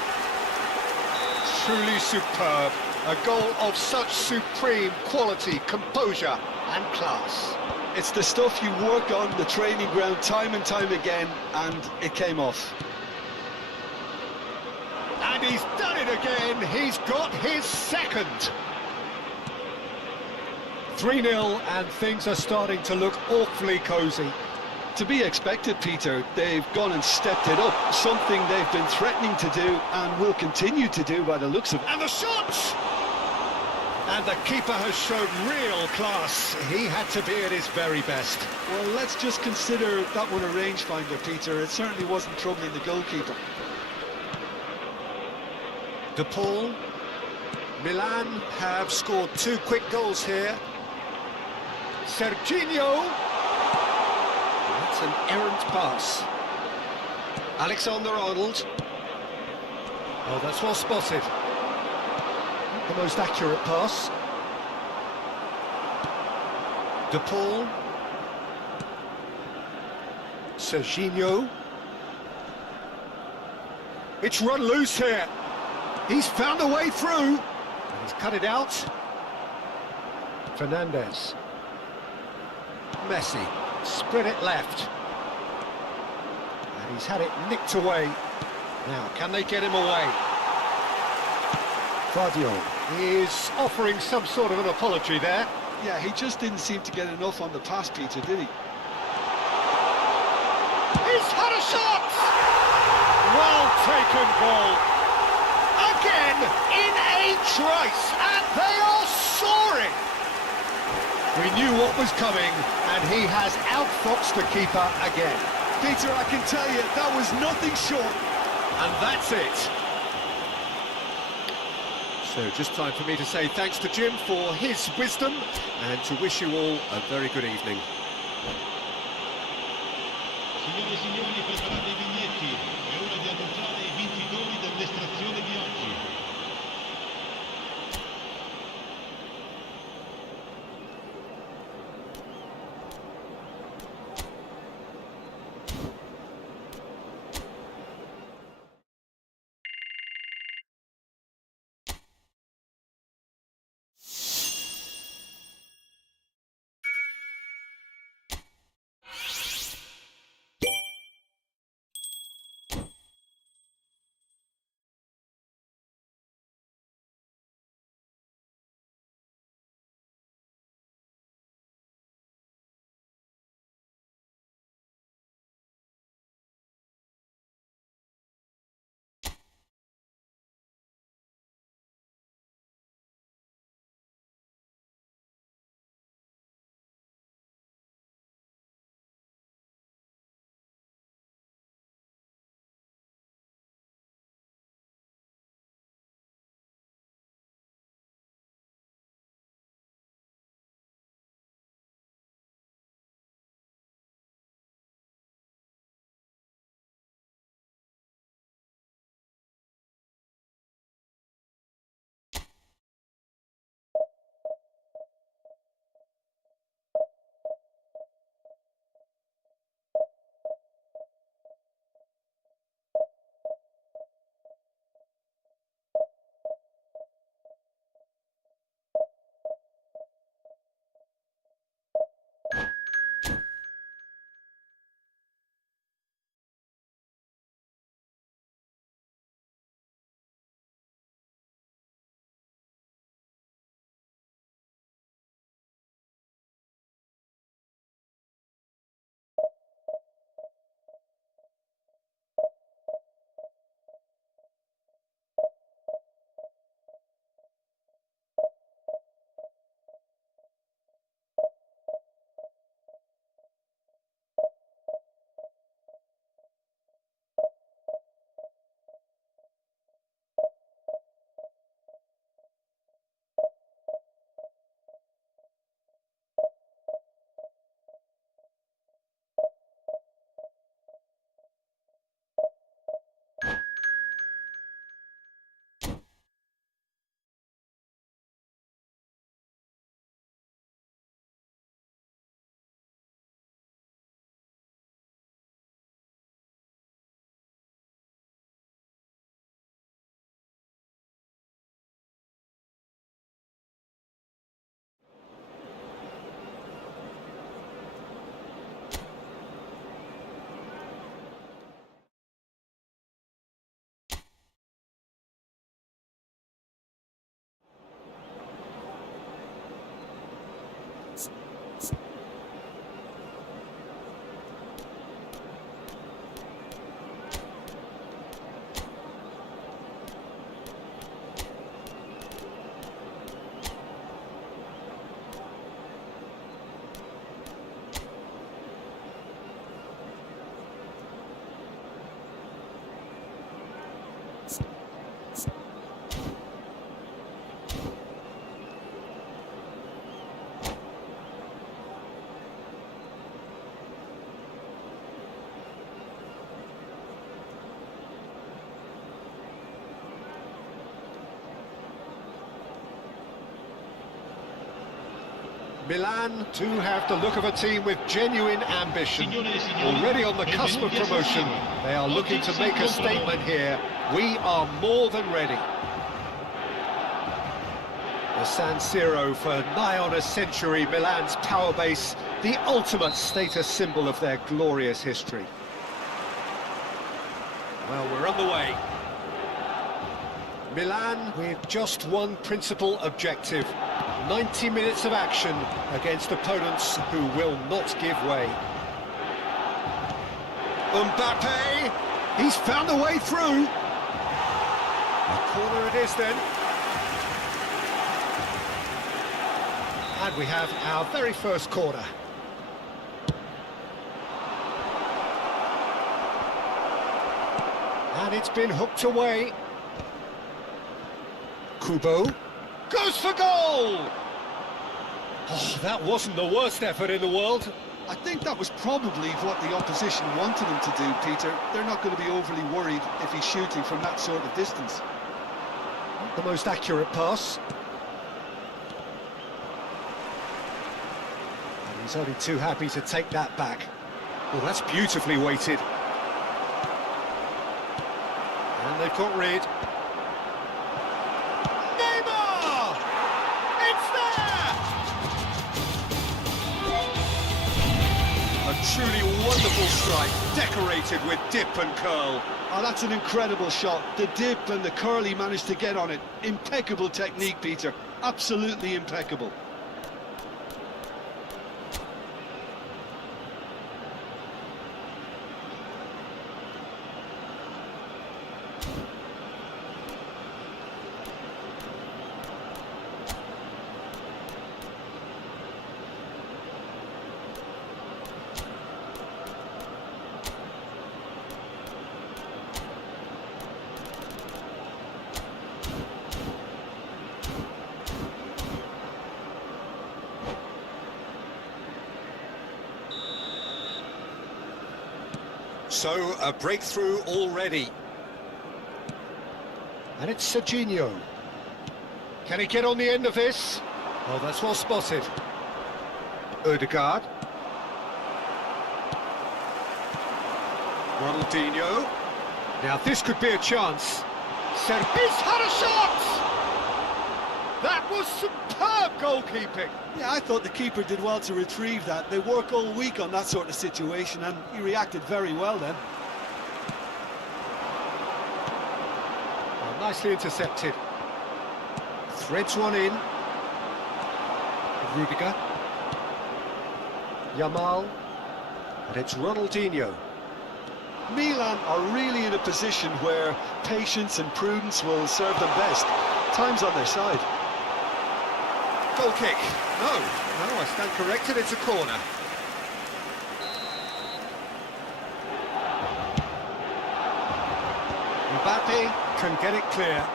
Truly superb. A goal of such supreme quality, composure and class. It's the stuff you work on the training ground time and time again, and it came off. And he's done it again. He's got his second. 3-0, and things are starting to look awfully cosy. To be expected, Peter. They've gone and stepped it up, something they've been threatening to do and will continue to do by the looks of it. And the shots! And the keeper has shown real class. He had to be at his very best. Well, let's just consider that one a rangefinder, Peter. It certainly wasn't troubling the goalkeeper. De Paul. Milan have scored 2 quick goals here. Serginho. That's an errant pass. Alexander-Arnold. Oh, that's well spotted. Not the most accurate pass. De Paul. Serginho. It's run loose here. He's found a way through. He's cut it out. Fernandez. Messi. Spread it left. And he's had it nicked away. Now, can they get him away? Guardiola is offering some sort of an apology there. Yeah, he just didn't seem to get enough on the pass, Peter, did he? He's had a shot! Well taken goal. Again, in a trice, and they are soaring! We knew what was coming, and he has outfoxed the keeper again. Peter, I can tell you, that was nothing short. And that's it. So just time for me to say thanks to Jim for his wisdom, and to wish you all a very good evening. Signore e signori, preparate i biglietti, è ora di annunciare i vincitori dell'estrazione di oggi. Milan do have the look of a team with genuine ambition. Signore e signori, Already on the cusp of benvenuti a San promotion, Siro. they are looking Oggi to si make a incontrano. statement here. We are more than ready. The San Siro, for nigh on a century, Milan's power base, the ultimate status symbol of their glorious history. Well, we're on the way. Milan with just one principal objective: 90 minutes of action against opponents who will not give way. Mbappe, he's found a way through. A corner it is then. And we have our very first corner. And it's been hooked away. Kubo goes for goal! Oh, that wasn't the worst effort in the world. I think that was probably what the opposition wanted him to do, Peter. They're not going to be overly worried if he's shooting from that sort of distance. Not the most accurate pass. And he's only too happy to take that back. Well, that's beautifully weighted. And they've got rid. Neymar! It's there! A truly wonderful strike, decorated with dip and curl. Oh, that's an incredible shot. The dip and the curl he managed to get on it. Impeccable technique, Peter. Absolutely impeccable. So, a breakthrough already. And it's Serginho. Can he get on the end of this? Oh, that's well spotted. Odegaard. Ronaldinho. Now this could be a chance. He's had a shot! That was superb goalkeeping. Yeah, I thought the keeper did well to retrieve that. They work all week on that sort of situation, and he reacted very well then. Oh, nicely intercepted. Threads one in. Rudiger. Yamal. And it's Ronaldinho. Milan are really in a position where patience and prudence will serve them best. Time's on their side. Goal kick. No, I stand corrected, it's a corner. Mbappe can get it clear.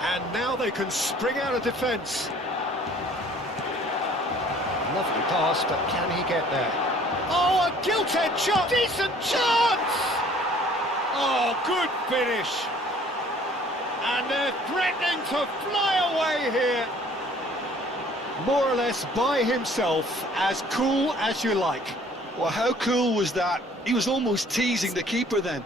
And now they can spring out of defence. Lovely pass, but can he get there? Oh, a gilt-edged shot! Decent chance! Oh, good finish. And they're threatening to fly away here. More or less by himself, as cool as you like. Well, how cool was that? He was almost teasing the keeper then.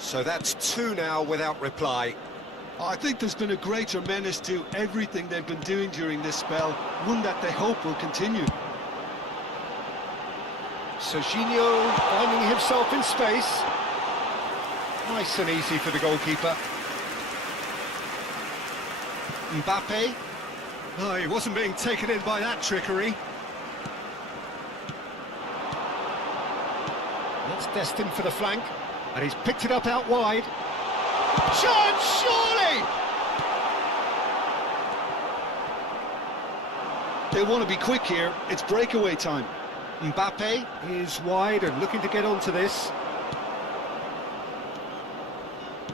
So that's two now without reply. I think there's been a greater menace to everything they've been doing during this spell, one that they hope will continue. Serginho finding himself in space. Nice and easy for the goalkeeper. Mbappe. No, he wasn't being taken in by that trickery. That's destined for the flank. And he's picked it up out wide. Chance, surely! They want to be quick here. It's breakaway time. Mbappe is wide and looking to get onto this.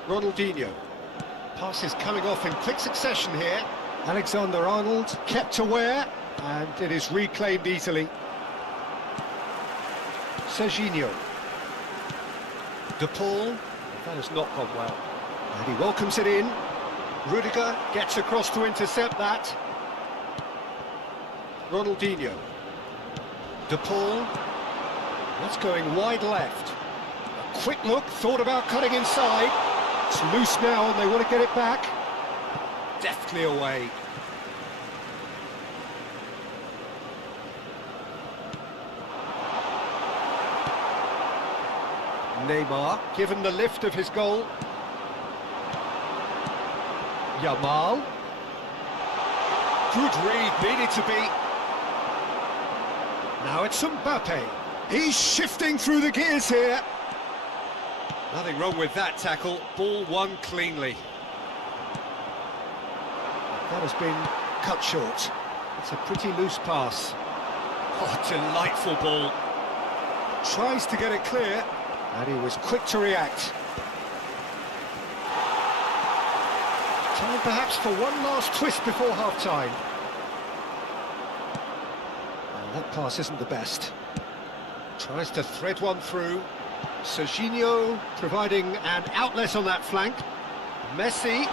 Ronaldinho. Passes coming off in quick succession here. Alexander-Arnold kept aware, and it is reclaimed easily. Serginho. De Paul. That has not gone well. And he welcomes it in. Rudiger gets across to intercept that. Ronaldinho. De Paul. That's going wide left. A quick look, thought about cutting inside. It's loose now and they want to get it back. Deftly away. Neymar, given the lift of his goal. Yamal. Good read, needed to be. Now it's Mbappe. He's shifting through the gears here. Nothing wrong with that tackle. Ball won cleanly. That has been cut short. It's a pretty loose pass. Oh, delightful ball. Tries to get it clear, and he was quick to react. Time perhaps for one last twist before half-time. That pass isn't the best. Tries to thread one through. Serginho providing an outlet on that flank. Messi.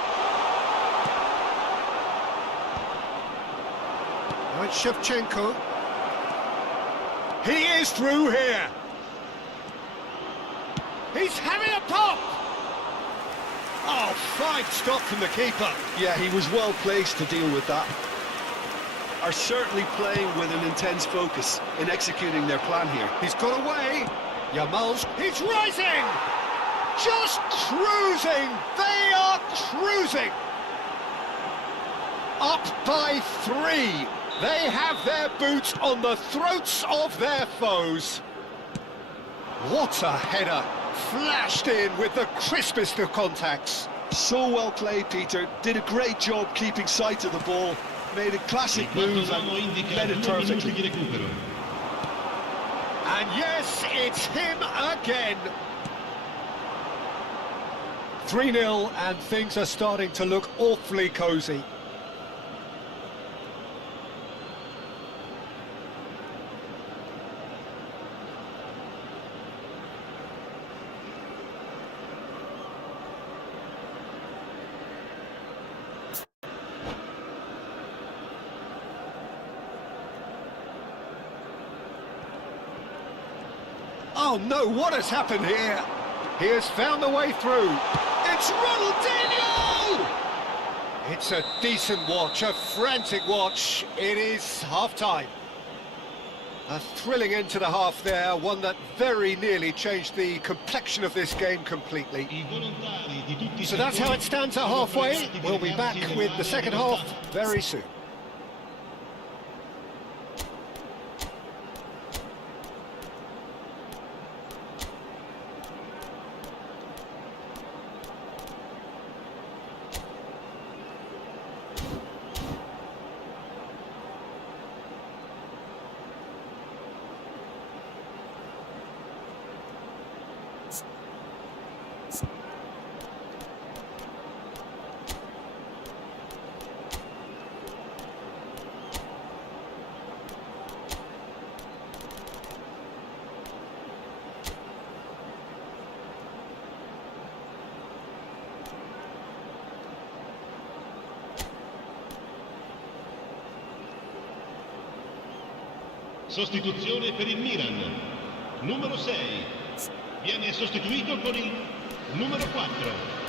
Now it's Shevchenko. He is through here. He's having a pop. Oh, fine stop from the keeper. Yeah, he was well placed to deal with that. Are certainly playing with an intense focus in executing their plan here. He's got away. Yamal's. He's rising. Just cruising. They are cruising. Up by 3. They have their boots on the throats of their foes. What a header. Flashed in with the crispest of contacts. So well played, Peter. Did a great job keeping sight of the ball. Made a classic move and led it perfectly. And yes, it's him again. 3-0 and things are starting to look awfully cosy. Oh no, what has happened here? He has found the way through. It's Ronaldinho! It's a decent watch, a frantic watch. It is half-time. A thrilling end to the half there, one that very nearly changed the complexion of this game completely. So that's how it stands at halfway. We'll be back with the second half very soon. Sostituzione per il Milan. Numero 6. Viene sostituito con il numero 4.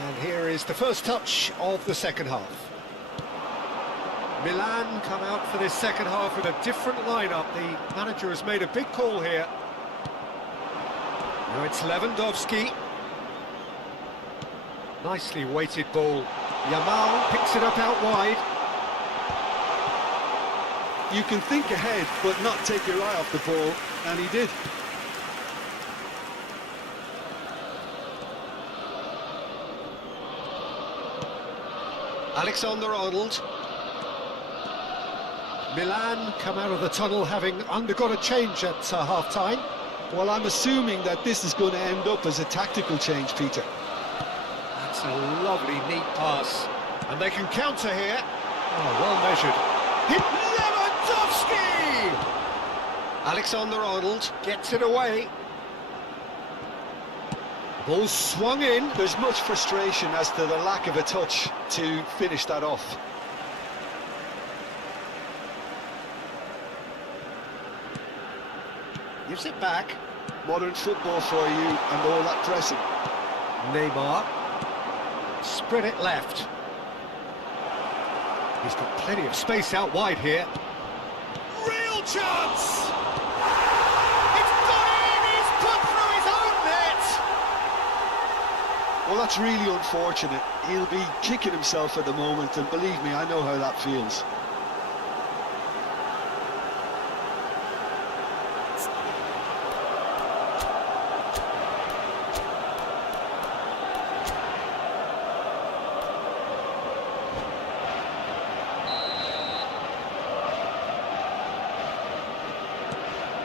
And here is the first touch of the second half. Milan come out for this second half with a different lineup. The manager has made a big call here. Now it's Lewandowski. Nicely weighted ball. Yamal picks it up out wide. You can think ahead, but not take your eye off the ball, and he did. Alexander-Arnold. Milan come out of the tunnel having undergone a change at half-time. Well, I'm assuming that this is going to end up as a tactical change, Peter. That's a lovely, neat pass. And they can counter here. Oh, well measured. Hit Lewandowski! Alexander-Arnold gets it away. Ball swung in. There's much frustration as to the lack of a touch to finish that off. Gives it back. Modern football for you and all that pressing. Neymar. Spread it left. He's got plenty of space out wide here. Real chance! It's got in! He's put through his own net! Well, that's really unfortunate. He'll be kicking himself at the moment, and believe me, I know how that feels.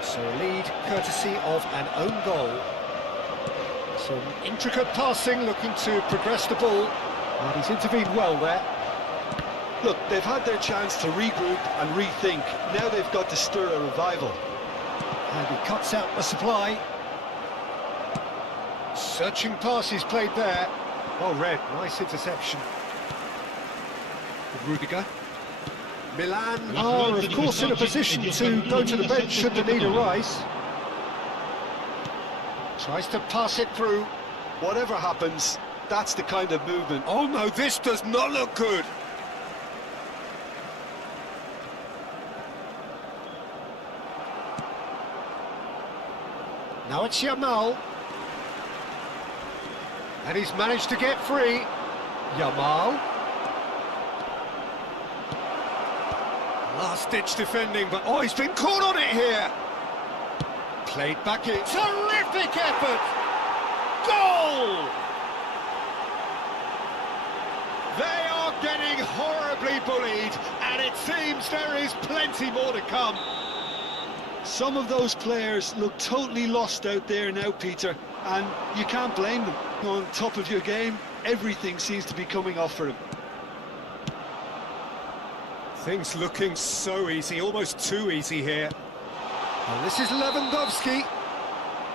So a lead courtesy of an own goal. Some intricate passing, looking to progress the ball. And he's intervened well there. Look, they've had their chance to regroup and rethink. Now they've got to stir a revival. And he cuts out the supply. Searching pass he's played there. Well read, nice interception. Rudiger. Milan are, of course, in a position to go to the bench should the need arise. Tries to pass it through. Whatever happens, that's the kind of movement. Oh no, this does not look good. Now it's Yamal. And he's managed to get free. Yamal. Last-ditch defending, but oh, he's been caught on it here. Played back in. Terrific effort! Goal! They are getting horribly bullied, and it seems there is plenty more to come. Some of those players look totally lost out there now, Peter, and you can't blame them. On top of your game, everything seems to be coming off for them. Things looking so easy, almost too easy here. And this is Lewandowski.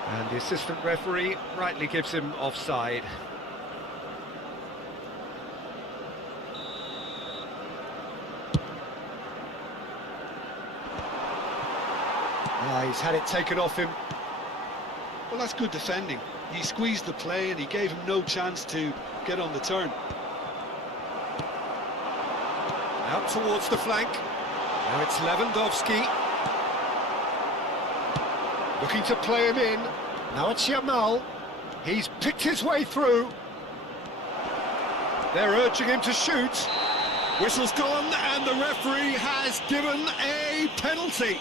And the assistant referee rightly gives him offside. He's had it taken off him. Well, that's good defending. He squeezed the play and he gave him no chance to get on the turn. Out towards the flank. Now it's Lewandowski. Looking to play him in. Now it's Yamal. He's picked his way through. They're urging him to shoot. Whistle's gone and the referee has given a penalty.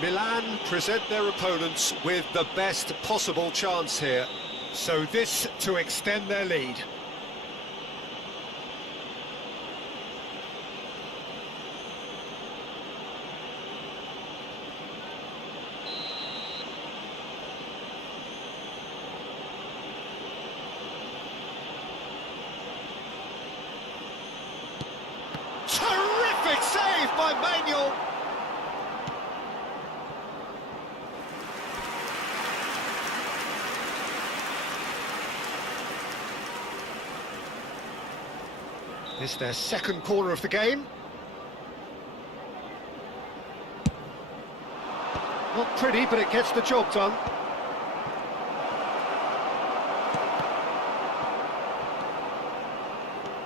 Milan present their opponents with the best possible chance here. So this to extend their lead. Terrific save by Manuel. This is their second corner of the game. Not pretty, but it gets the job done.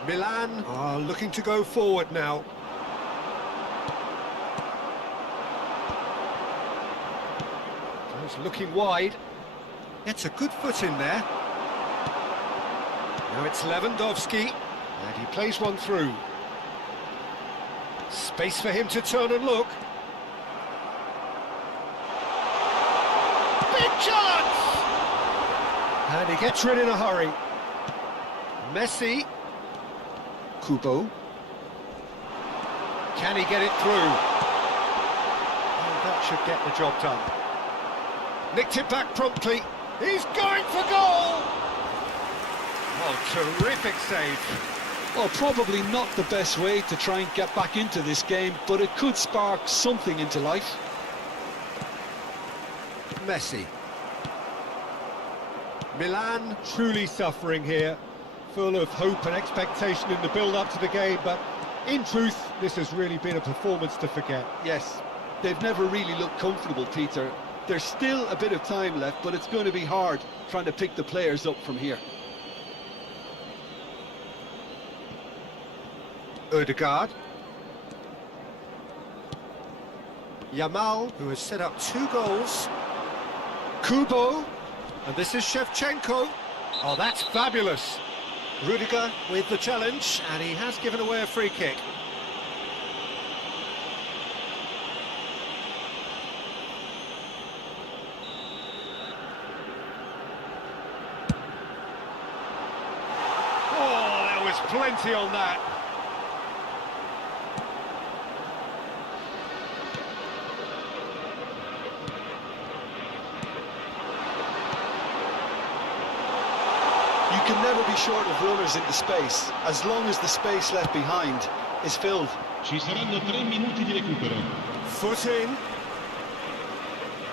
Milan are looking to go forward now. Goes looking wide. Gets a good foot in there. Now it's Lewandowski, and he plays one through. Space for him to turn and look. Big chance! And he gets rid in a hurry. Messi. Kubo. Can he get it through? Oh, that should get the job done. Nicked it back promptly. He's going for goal! Oh, terrific save. Well, probably not the best way to try and get back into this game, but it could spark something into life. Messi. Milan truly suffering here, full of hope and expectation in the build-up to the game, but in truth, this has really been a performance to forget. Yes, they've never really looked comfortable, Peter. There's still a bit of time left, but it's going to be hard trying to pick the players up from here. Odegaard. Yamal, who has set up 2 goals. Kubo. And this is Shevchenko. Oh, that's fabulous. Rudiger with the challenge, and he has given away a free kick. Oh, there was plenty on that. You can never be short of runners into space, as long as the space left behind is filled. Ci saranno 3 minuti di recupero. Foot in.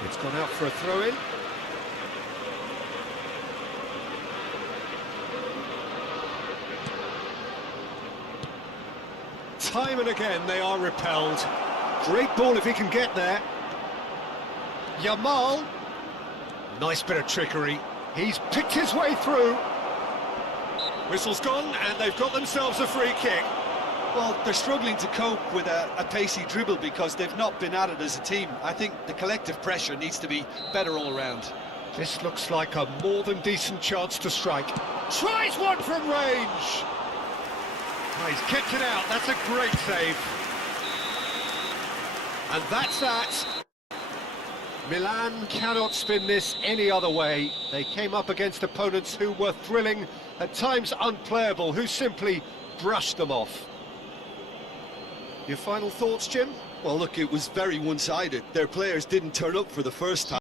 It's gone out for a throw-in. Time and again they are repelled. Great ball if he can get there. Yamal. Nice bit of trickery. He's picked his way through. Whistle's gone, and they've got themselves a free kick. Well, they're struggling to cope with a pacey dribble because they've not been at it as a team. I think the collective pressure needs to be better all around. This looks like a more than decent chance to strike. Tries one from range! Oh, he's kicked it out, that's a great save. And that's that. Milan cannot spin this any other way. They came up against opponents who were thrilling, at times unplayable, who simply brushed them off. Your final thoughts, Jim? Well, look, it was very one-sided. Their players didn't turn up for the first time.